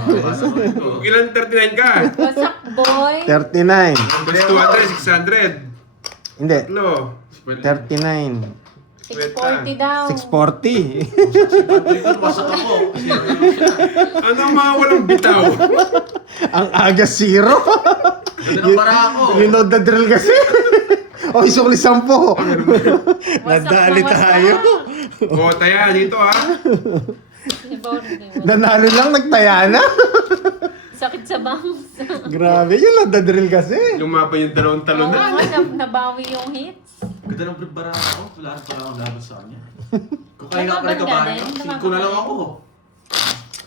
Ilan 39 ka? Wasak boy. 39. Plus 200, 600. Hindi. Lo. 39. 640 daw. 640. Wasak ako. Ano ang mga walang bitaw? Ang aga zero. Ano para ako? You know the drill kasi. O, isukli 10. Nadali na wasak. tayo. O, taya dito ha. Si Borgie. Nanalo lang, nagtaya na. Sakit sa bangs. Grabe, yun the drill kasi. Lumaban yung dalawang Oo talon nga, na. nabawi yung hits. Ganda ng bara ako. Wala na pala akong laban sa kanya. Kung kaya nga Nagbaban pala ka kabahan, din? 5 na lang ako.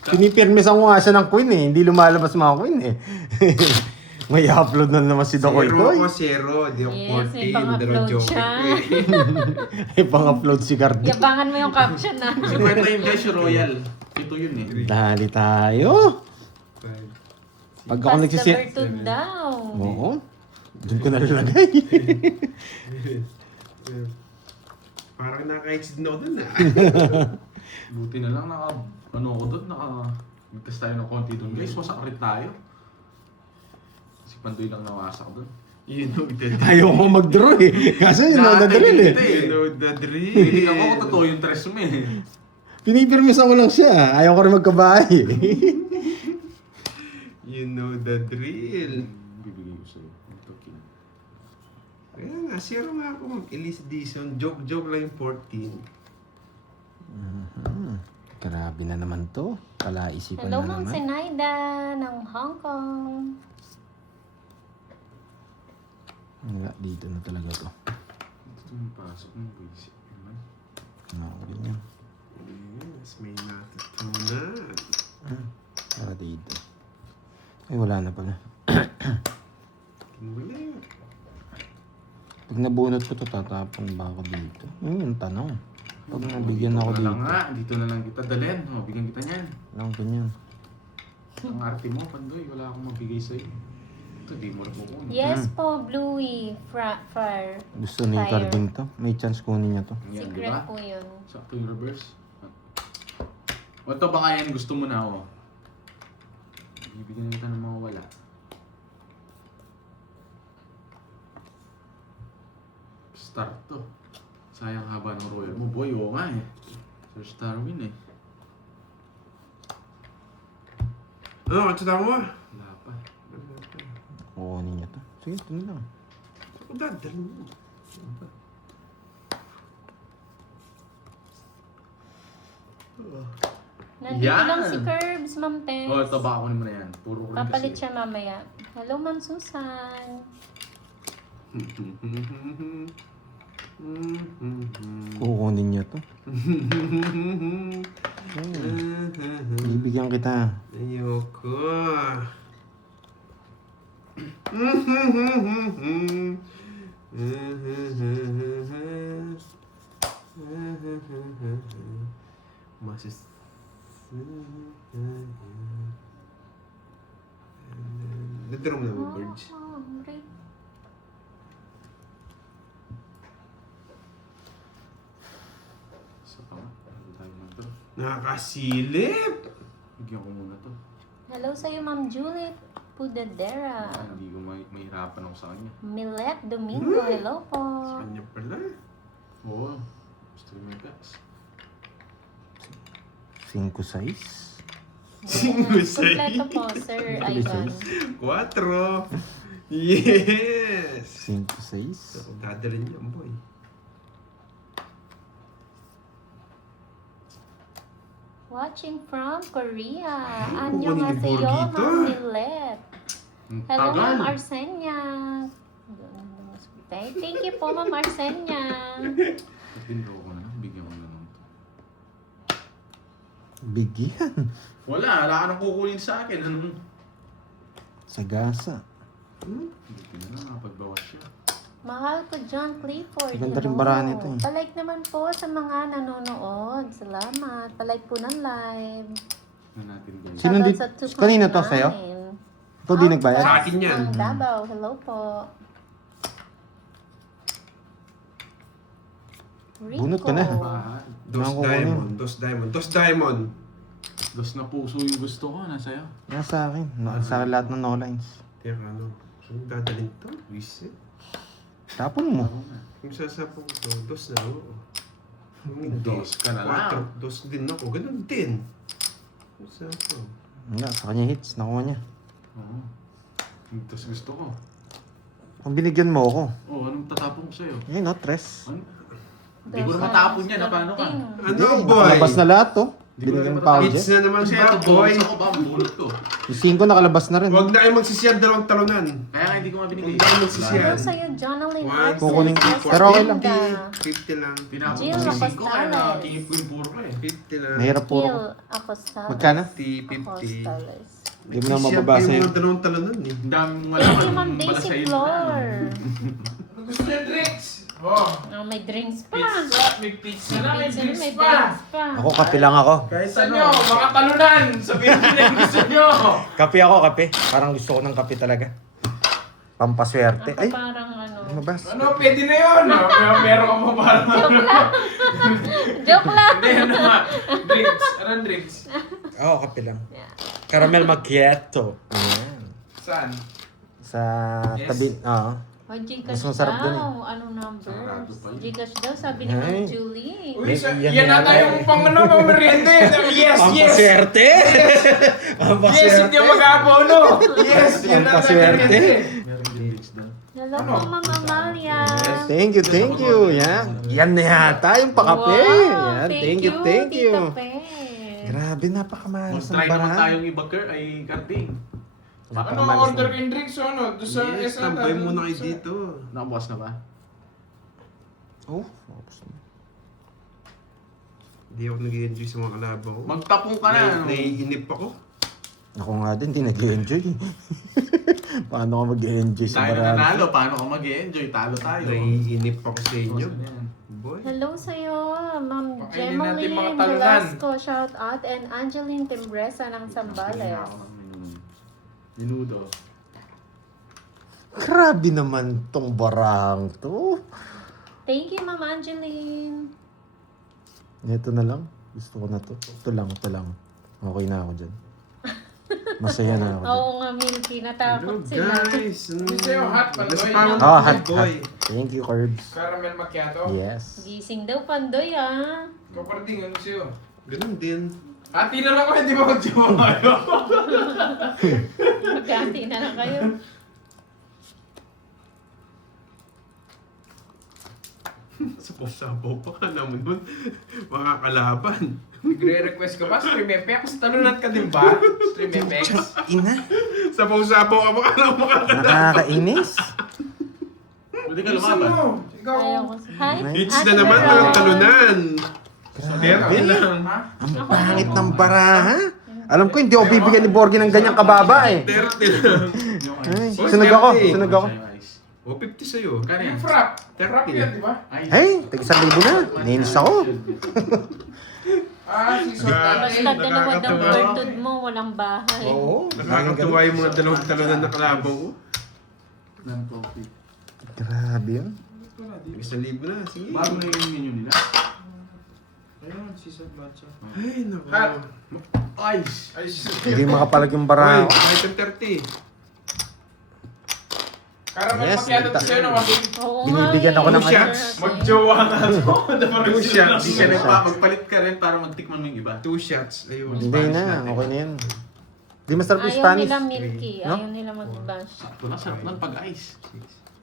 Pinipirmisan ko nga siya ng queen eh. Hindi lumalabas mga queen eh. May upload na naman si Dokoy Zero Koy. ako, zero. Di ako Yes, may 14. pang-upload Dalawang joke siya. ko eh. May pang-upload si Cardi. Yabangan mo yung caption na. Si kwenta yun guys, yung Royal. Ito yun eh. Dali tayo. Pag ako Pass nagsisi... number 2 daw. Oo. Doon ko nalalagay. Parang naka-exit na ako dun ah. Buti na lang ano ko doon, nagtest tayo ng konti doon. Guys, wasak rin tayo. Si Pandoy lang nawasak doon. You know the Ayaw ko mag-draw eh. Kasi yun the drill eh. You know the drill. Hindi ako kung totoo yung tres mo eh. Pinipirmisan ko lang siya. Ayaw ko rin magkabahay eh. You know the drill. Bibigay ko sa'yo. Ito, King. Kaya nga, zero nga ako mag-Elise Dizon. Joke lang yung 14. Grabe na naman to. Palaisipan Hello, na Ma'am naman. Sinaida ng Hong Kong. Wala, dito na talaga to. Ito yung pasok ng basic naman. No, ganyan. Yes, may natutunan. Para dito. Ay, wala na pala. Muli. Pag nabunot ko to, tatapon ba ako dito? Yun yung tanong. Pag nabigyan ako Dito na lang dito. nga, dito na lang kita dalhin. O, bigyan kita niyan. Lang ganyan. Ang arte mo, Pandoy, wala akong mabigay sa'yo. Ito, di mo na kukunin. Yes po, Bluey. Fire. Gusto ni Fire. Carding to. May chance kunin niya to. Yan, di Secret ba? po yun. Sakto yung reverse. O, ito baka yan gusto mo na, o. Bibigyan kita ng mga wala. Start to. Sayang haba ng royal mo. Boy, oo nga eh. Sir Starwin eh. Ano, katsuta mo? Wala pa. Kukunin niya to. Sige, ito na lang. Ako dadalhin mo. Nandito Yan. lang si Curbs, Ma'am Tess. O, ito baka kunin mo na yan. Puro ko rin Papalit kasi. siya mamaya. Hello, Ma'am Susan. Kukunin niya to. Bibigyan kita. Ayoko. Masis... Dito mo na mo, birds. Isa pa nga. Ano tayo mag-draw? Nakakasilip! Bigyan ko muna to. Hello sa'yo, Ma'am Juliet Pudadera. Hindi ko mahirapan ako sa kanya. Milet Domingo, hello po. Sa kanya pala. Oo. Gusto ko yung pets. 5-6. Kompleto po, Sir Ivan. 4! Yes! 5-6. Ako dadalhin niya, boy. Watching from Korea. Kukunin ni Annyeonghaseyo, Borgie to. Ma'am Milet. Ang Hello, tagal. Ma'am Arsenia. Thank you po, Ma'am Arsenia. Tinro ko na lang. Bigyan ko na lang to. Bigyan. Wala ka nang kukunin sa akin. Anong? Sagasa. Hindi na lang. Nakapagbawas siya. Mahal ko, John Clifford. Maganda rin Hello. barahan ito eh. Palike naman po sa mga nanonood. Salamat. Palike po ng live. Na natin guys. Sino Shoutout di- sa 2.9. kanino to, sa'yo? Ito di nagbayad? Sa akin yan. Ng Davao. Hello po. Bunot ka na. Rico. Bahan. Dos Kukunin. diamond, dos diamond, dos diamond. Dos na puso yung gusto ko, nasa'yo. Nasa akin. Sa lahat ng no lines. Teka, ano? Saan dadalhin to? Wisit. Tapon mo. Kung sasapong ko, dos na, oo. Kung hindi, Dos ka na lang. 4, dos din ako. Ganun din. Kung sasapong. Wala, sa kanya hits. Nakuha niya. Oo. Yung dos gusto ko. Kung binigyan mo ako. Oh, anong tatapon ko sa'yo? Yun, no, tres. Ano? Hindi ko na matapon yan, paano ka? Ano, boy? Nakalabas na lahat, to. Hindi ko Binigyan na pa ako Hits dyan. na naman Kasi ba, ito, boy? bonus ako ba? Ang bunot ko. Yung 5 nakalabas na rin. Huwag na kayo magsisiyad dalawang talunan. Kaya nga hindi ko mabinigay. Huwag na magsisiyad. Hello sa'yo, Jonalyn One, Arces. kukunin ko. Jessica Pero okay lang. Linda. 50 lang. Tinapon Jill ko si 5 ko, kaya Apostales. nakakingip ko yung puro ko eh. 50 lang. Mahirap puro. Gil Acostales. Magkano? 50. Acostales. Hindi mo na mababasa yung yun. mga dalawang talunan eh. Ang dami mong Thank you, alaman. Ma'am Bala Daisy sa'yo Flor. Ano gusto niya, drinks? Oh, Oh, may drinks pa. pizza. May pizza na, may Pizza, drinks may pa. drinks pa. Ako, kape lang ako. Gusto nyo, mga talunan. Sabihin nyo na yung gusto nyo. Kape ako, kape. Parang gusto ko ng kape talaga. Pampaswerte. Ako Ay, parang ano. lumabas. Ano, pwede na yun. Meron ka mo parang. Joke lang. Hindi, ano nga. Drinks. Anong drinks? Oo, kape lang. Caramel macchiato. Ayan. Saan? Sa Yes. tabi, oo. Oh, Gcash Mas masarap daw. dun eh. Anong number? Sarado pa yun. Gcash daw, sabi ni Ay. Ma'am Julie. Uy, Yan yan na yata tayong eh. pang ano, pang merienda. Yes, yes. Pampaswerte? Yes, Pampaswerte? hindi mag-abono. Yes, yan na Pampaswerte? merienda. Meron din mix doon. Hello Ano? po, Ma'am Amalia. Thank you, thank you. Yan. Yan na yata yung pakape. Wow, Yan, thank you, thank you. Tita Pe. Grabe, napakamalas ng Mag-try naman barahan. tayong iba, Ker, ay karting. Ano, order kayong drinks o ano? Doon sa Yes, SM tambay muna kayo dito. Nakabukas na ba? Oh, Hindi ako nag-enjoy sa mga kalaban ko. Magtapong ka na. ano? Naiinip ako. ako nga din, hindi nag-enjoy. Paano ka mag-enjoy sa Tayo na barahan? nanalo, paano ka mag-enjoy? Talo tayo. Naiinip ako sa inyo. Ano yan? Boy. Hello sa'yo, Ma'am Pakainin natin Gemaline mga talunan. Velasco, shout out, and Angeline Timbresa ng Sambales. Minudo. Grabe naman tong barang to. Thank you, Ma'am Angeline. Ito na lang. Gusto ko na to. Ito lang, ito lang. Okay na ako dyan. Masaya na ako dyan. Oo nga, Milky, natakot sila. Guys. Yung sa'yo, hot pa, Nasa boy. parang Oh, hot, boy. hot. Thank you, Curbs. Caramel macchiato. Yes. Gising daw, Pandoy, ah. Kaparding, ano sa'yo? Ganun din. Ati na lang ako, hindi ba mag-jowa kayo? Magkati na lang kayo. Sapaw-sapaw pa ka naman nun. Mga kalaban. Nagre-request ka ba? Stream FX? Talunan ka din ba? Stream FX? Ina, Sapaw-sapaw ka pa ka naman mga nakakainis. Pwede ka Bilisan lumaban. mo. Ikaw. Ayaw ko. Hi, hits Ate na naman Veron. ng talunan. Grabe. lang. Ha? Ang pangit ng baraha. Alam ko, hindi ako bibigyan ni Borgie ng ganyang kababa eh. 30 lang. Yung Ay, ice. sunog ako, sunog ako. Yung ice. O, 50 sa'yo. Kano yan? Yung frap. Frap yan, di ba? Ice. Ay, tag-1,000 na. Nainis ako. Si Basta dalawa daw Nakakatawa. bertud mo, walang bahay. Oo. Nakakatuwa yung mga dalawang talunan na kalaban ko. Ng coffee. Grabe yun. 1,000 na. Sige. Bago na yung menu nila. Ayun, si Sir Batcha. Ay, naku. Hot. Ice. Ay, Hindi makapalag yung Ay, baraha. item 30. Caramel Yes, macchiato ita- sa'yo naman. Oo Binibigyan nga, ako ng eh. shots. Mag-jowa nga to. Two shots. Di ka rin pa, magpalit ka rin para magtikman mo yung iba. 2 shots. Ayun. Hindi Spanish na, natin. okay na yun. Di masarap yung Ayaw Spanish. nila Milky. No? Ayaw nila mag-bash. Sakto na, sarap nun pag ice.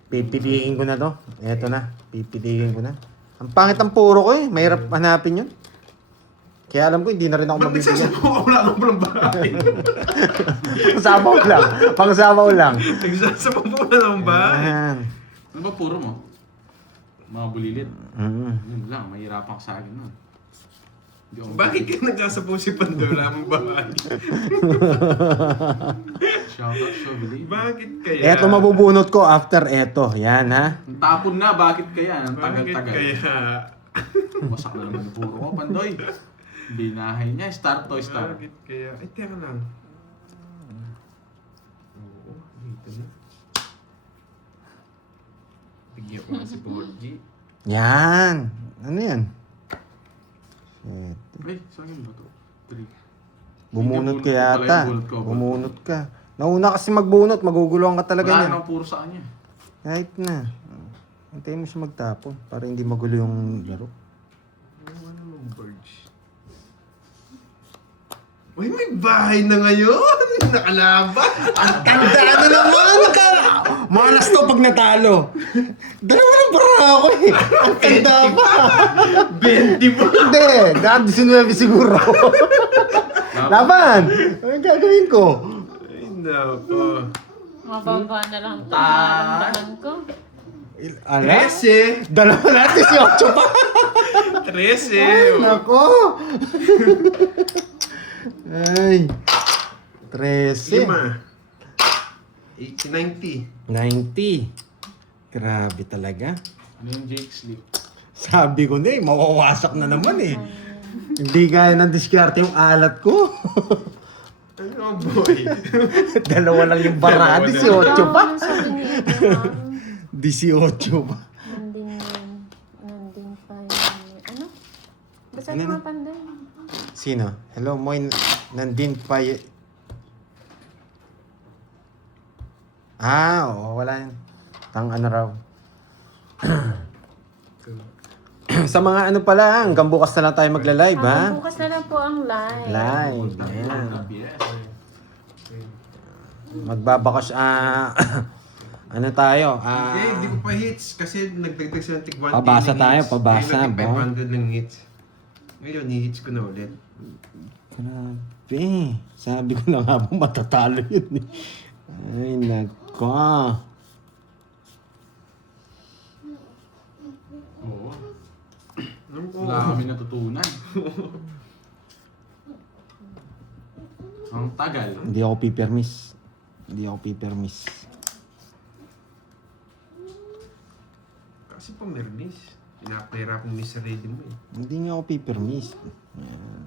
Pipiliin ko na to. Eto na, pipiliin ko na. Ang pangit ang puro ko eh. Mahirap hanapin yun. Kaya alam ko, hindi na rin ako Ba't mabibigyan. nagsasabaw ka? Wala kang walang bahay. Pangsabaw lang. Pangsabaw lang. Nagsasabaw mo na ng bahay. Ayan. Ano ba puro mo? Mga bulilit. Mm. Yun lang, mahirapan ka sa akin nun. Hindi ako Bakit ka nagsasabaw si Pando? Wala mong bahay. Shoutout sa bulilit. Bakit kaya? Eto mabubunot ko after eto. Yan ha. Ang tapon na, bakit kaya? Ang Bakit tagal-tagal. kaya? Wasak na naman yung puro ko, Pandoy. Binahay niya, star to star. Bakit kaya? Ay, teka lang. Oo, dito na. Bigyan ko nga si Borgie. Yan. Ano yan? Shit. Ay, sa akin ba to? 3. Bumunot ka Hindi, bunot ko pala yata. yung bunot ko. Bumunot ka. Nauna kasi magbunot, maguguluhan ka talaga Wala niyan. namang puro sa kanya. Kahit na. Hintayin mo siya magtapon para hindi magulo yung laro. Ano yung birds? Uy, may bahay na ngayon! Nakalaban! Tanda na naman! Malas to pag natalo. Dalawa ng bara ako eh. Ang tanda pa. 20 ba? Hindi. Dahil 19 siguro. Laban! Anong gagawin ko? Ay, nako. Mababa na lang ito. Nararamdaman ko. Ala? 13! Dalawa natin si Ocho pa. 13! Nako. Ay. 13. 90. 90. Grabe talaga. Ano yung Jake's League? Sabi ko na eh, mawawasak na naman eh. Hindi kaya ng diskarte yung alat ko. Ano, boy? Dalawa lang yung bara. 18 pa. Ano sabi ni Abraham? 18 pa. Nandun pa yung... Ano? Basta Ano? mga panday. Sino? Hello, Moy. Nandin pa oo, wala yan. Ano raw. Sa mga ano pala, hanggang bukas na lang tayo magla-live, ha? Hanggang bukas na lang po ang live. Live. Ayan. Yes. Magbabakas, ano tayo? Hindi ko pa hits kasi nagdagdag sila ng tig 1K Pabasa ng tayo, hits. pabasa, Ngayon, ba? 500 lang hits. Ngayon, ni-hits ko na ulit. Grabe. Sabi ko na nga po, matatalo yun eh. Ay, nako. Oo. Ano ko? Wala kami natutunan. Ang tagal. Hindi ako pipermis. Kasi pamirmis. Pinapahirap yung Miss Ready mo eh. Hindi nga ako pipermis. Ayan.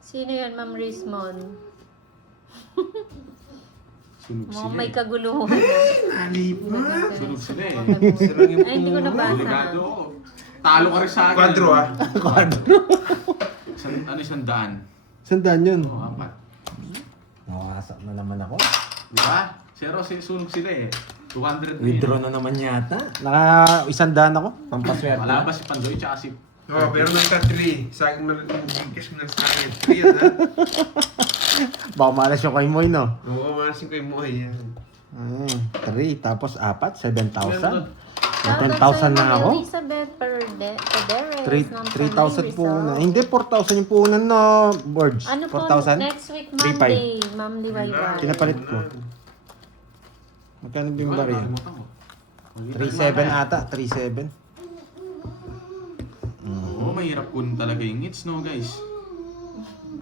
Sino yun, Ma'am Rismon? Sunog Mukhang sila may eh. kaguluhan. Nalipa! Sunog sila eh. Sarang yung Ay, hindi ko nabasa. Delikado ako. Talo ka rin sa akin. Quadro ah. Ano isang daan? Sandaan yun. Oo, apat. Nawasak na naman ako. Di ba? Zero, sunog sila eh. 200 na Withdraw yun. na naman yata. 100 ako. Pampaswerte. Wala ba si Pandoy tsaka si... Oo, pero nagka 3. Sa akin, cash mo na sa akin. 3 yan ha. Baka malas yung kay Moy, no? Oo, manasin ko yung muhay yan. 3. Tapos 4, 7,000. Shoutout 10,000 sa'yo, na ako. Elizabeth Pederes. ng 3,000 Tanay, puhunan. Rizal. Hindi, 4,000 yung puhunan na boards. Ano po, 4,000? next week 3,500. Monday, Ma'am Liwayway. Kinapalit ko. Magkano ba yung baril? Nakalimutan ko. 3,700 ata. 3,700. Oo, mahirap kunin talaga yung hits, no guys?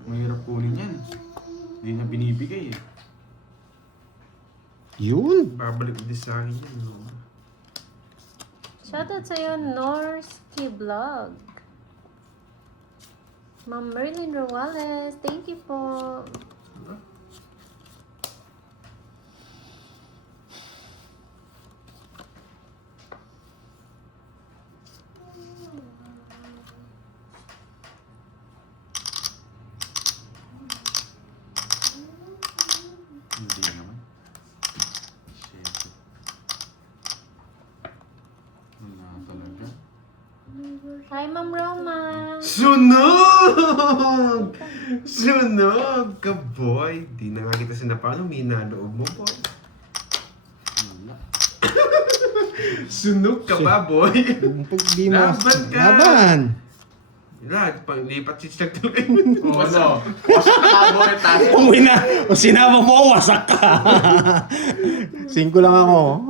Mahirap kunin yan. Hindi na binibigay eh. Yun. Babalik din sa akin yan. No? Shoutout sa'yo, Norski Vlog. Ma'am Merlin Ruales, thank you po. Hindi naman. Shit. Wala talaga. Hi, Ma'am Roma. Sunog! Sunog ka, boy. Di na nga kita sinapano, minaloob mo, boy. Wala. Sunog ka ba, boy? Pag di mo... Laban ka! Laban! Lag, pang lipat si Chuck tuloy. Oo, no. Basta nakabo yung taas. Kung sinama mo, wasak ka. 5 lang ako.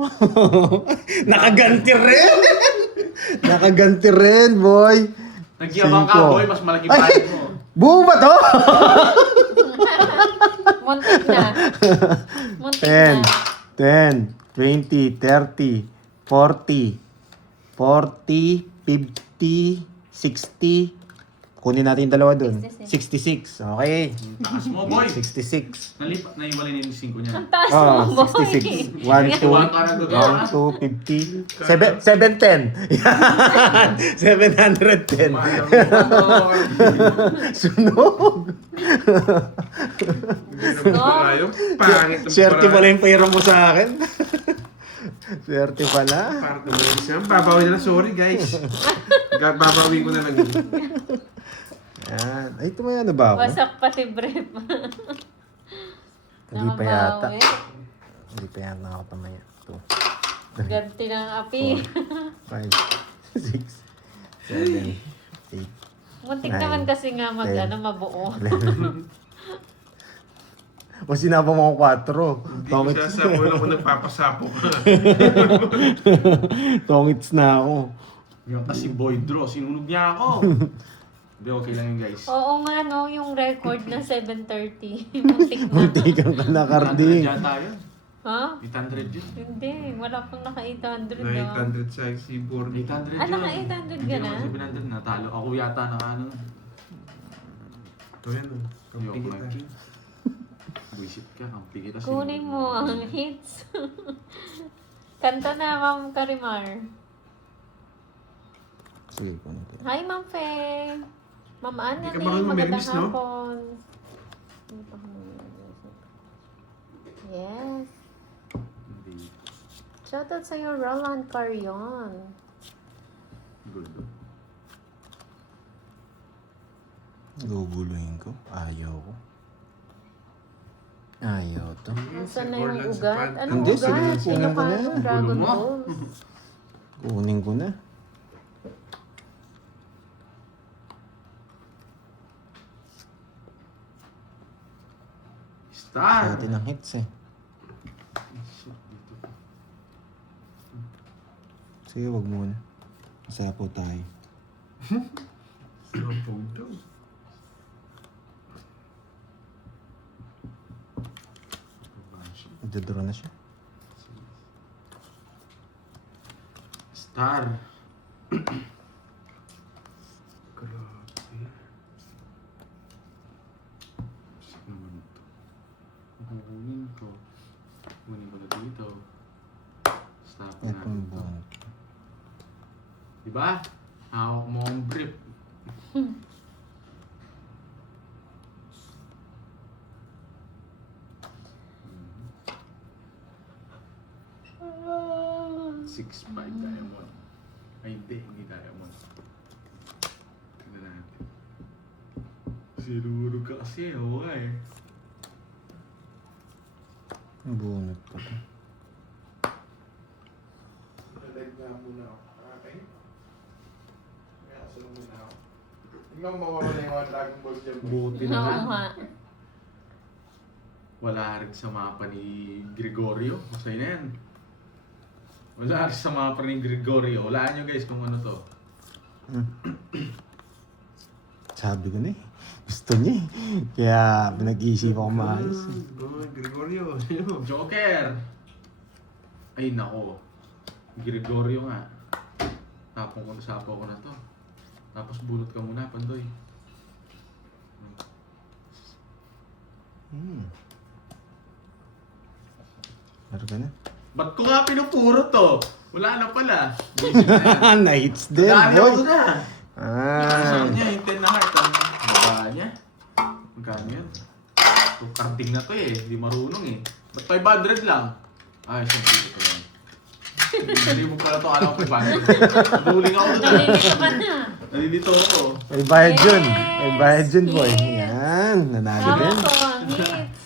Nakaganti rin. Nakaganti rin, boy. Nagyabang ka, 5. boy. Mas malaki pa mo. Buo ba to? Muntik na. Muntik na. 10, 20, 30, 40, 50, 60, Kunin natin yung dalawa dun. 66. 66. Okay. Taas mo, boy. 66. Naiwalay na yung 5 niya. Ang taas Oh, mo, boy. 66. 1, 2, Iwan ka na doon, ah. 1, 2, 50. 710. Yan. 710. Sunog. Hindi naman pala yun. Pangit naman Swerte pala yung pera mo sa akin. Swerte pala. Para tumayin siya. Babawi na lang. Sorry guys. Babawi ko na lang yun. Yan. Ay, tumaya na ba ako? Wasak pati brief. Hindi pa yata. Nakabawi. Hindi pa yata ako tumaya. 2, Ganti ng api. 5, 6, 7, 8. Muntik Nine, naman kasi nga ten, mabuo. O sinapa mo ko 4. Hindi ko sasapo lang kung nagpapasapo ka. Tongits na ako. Yan kasi boy draw, sinunog niya ako. Hindi, okay lang yun guys. Oo nga no, yung record na 7:30. Muntik na. Muntikan ka na, 800 Cardi. yata yun. Ha? 800 yun. Hindi, wala pang naka 800 Na na. 800 sa si Bordy. 800 Ah, yun. naka 800 ka na? Hindi naman 700 natalo. Ako yata na ano. Ito yan o. Hindi ako Kampi kita. nag-king. Buisit ka, kampi kita. Kunin mo ang hits. Kanta na, Ma'am Karimar. Sige, kunin ko. Hi, Ma'am Fe. Ma'am Anna, Hindi ka marunong magandang mermis, no? hapon. Yes. Hindi. Shoutout sa'yo, Roland Carion. Good. Guguluhin ko. Ayaw ko. Ayaw to. Nasaan na Siguro yung lang sa ugat? pan. Anong Hindi, ugat? sige, kunin ko na Ilocano, yan. Dragon Gulo mo. Balls. Kunin ko na. Star! Natin ang hits eh. Sige, wag muna. Masaya po tayo. Sampung daw. Magdadraw na siya. Star! Grabe. Shit naman ito. Kukunin ko. Kukunin ko na dito. Stop na. Itong buong. Diba? Hawak mo ang brief. Six five diamond. Ay hindi diamond. Tignan natin. Sinuro ka kasi, oo nga eh. Ang bunot ko to. Nalag nga muna ako. Okay? Kaya kasunod muna ako. Tingnan mo mawawala yung mga Dragon Balls dyan. boy. Buti Oo naman. nga. Wala rin sa mapa ni Gregorio. Masaya na yan. Wala rin sa mapa ni Gregorio. Walaan nyo guys kung ano to. Sabi ko na eh. Gusto niya eh. Kaya pinag-iisip ako maayos. Oh, Gregorio. Sino? Joker! Ay nako. Gregorio nga. Sapo ko na to. Tapos bulot ka muna, Pandoy. Meron ka na? Ba't ko nga pinupuro to? Wala na pala. Busy na yan. Nights din, Dali boy. ako na. Ah. Saan niya? Yung 10 na heart. Ang baba niya. Magkano yan? So, carding na to eh. Hindi marunong eh. Ba't 500 lang? Ay, isang kilo ko lang. Hindi mo pala to. Alam ko 500. Duling ako doon. Nalilito ka na. Nalilito ako. May bayad yun. Yes! May bayad yun, boy. Yes! Yan. Nanalo Tama din. po, ang hits.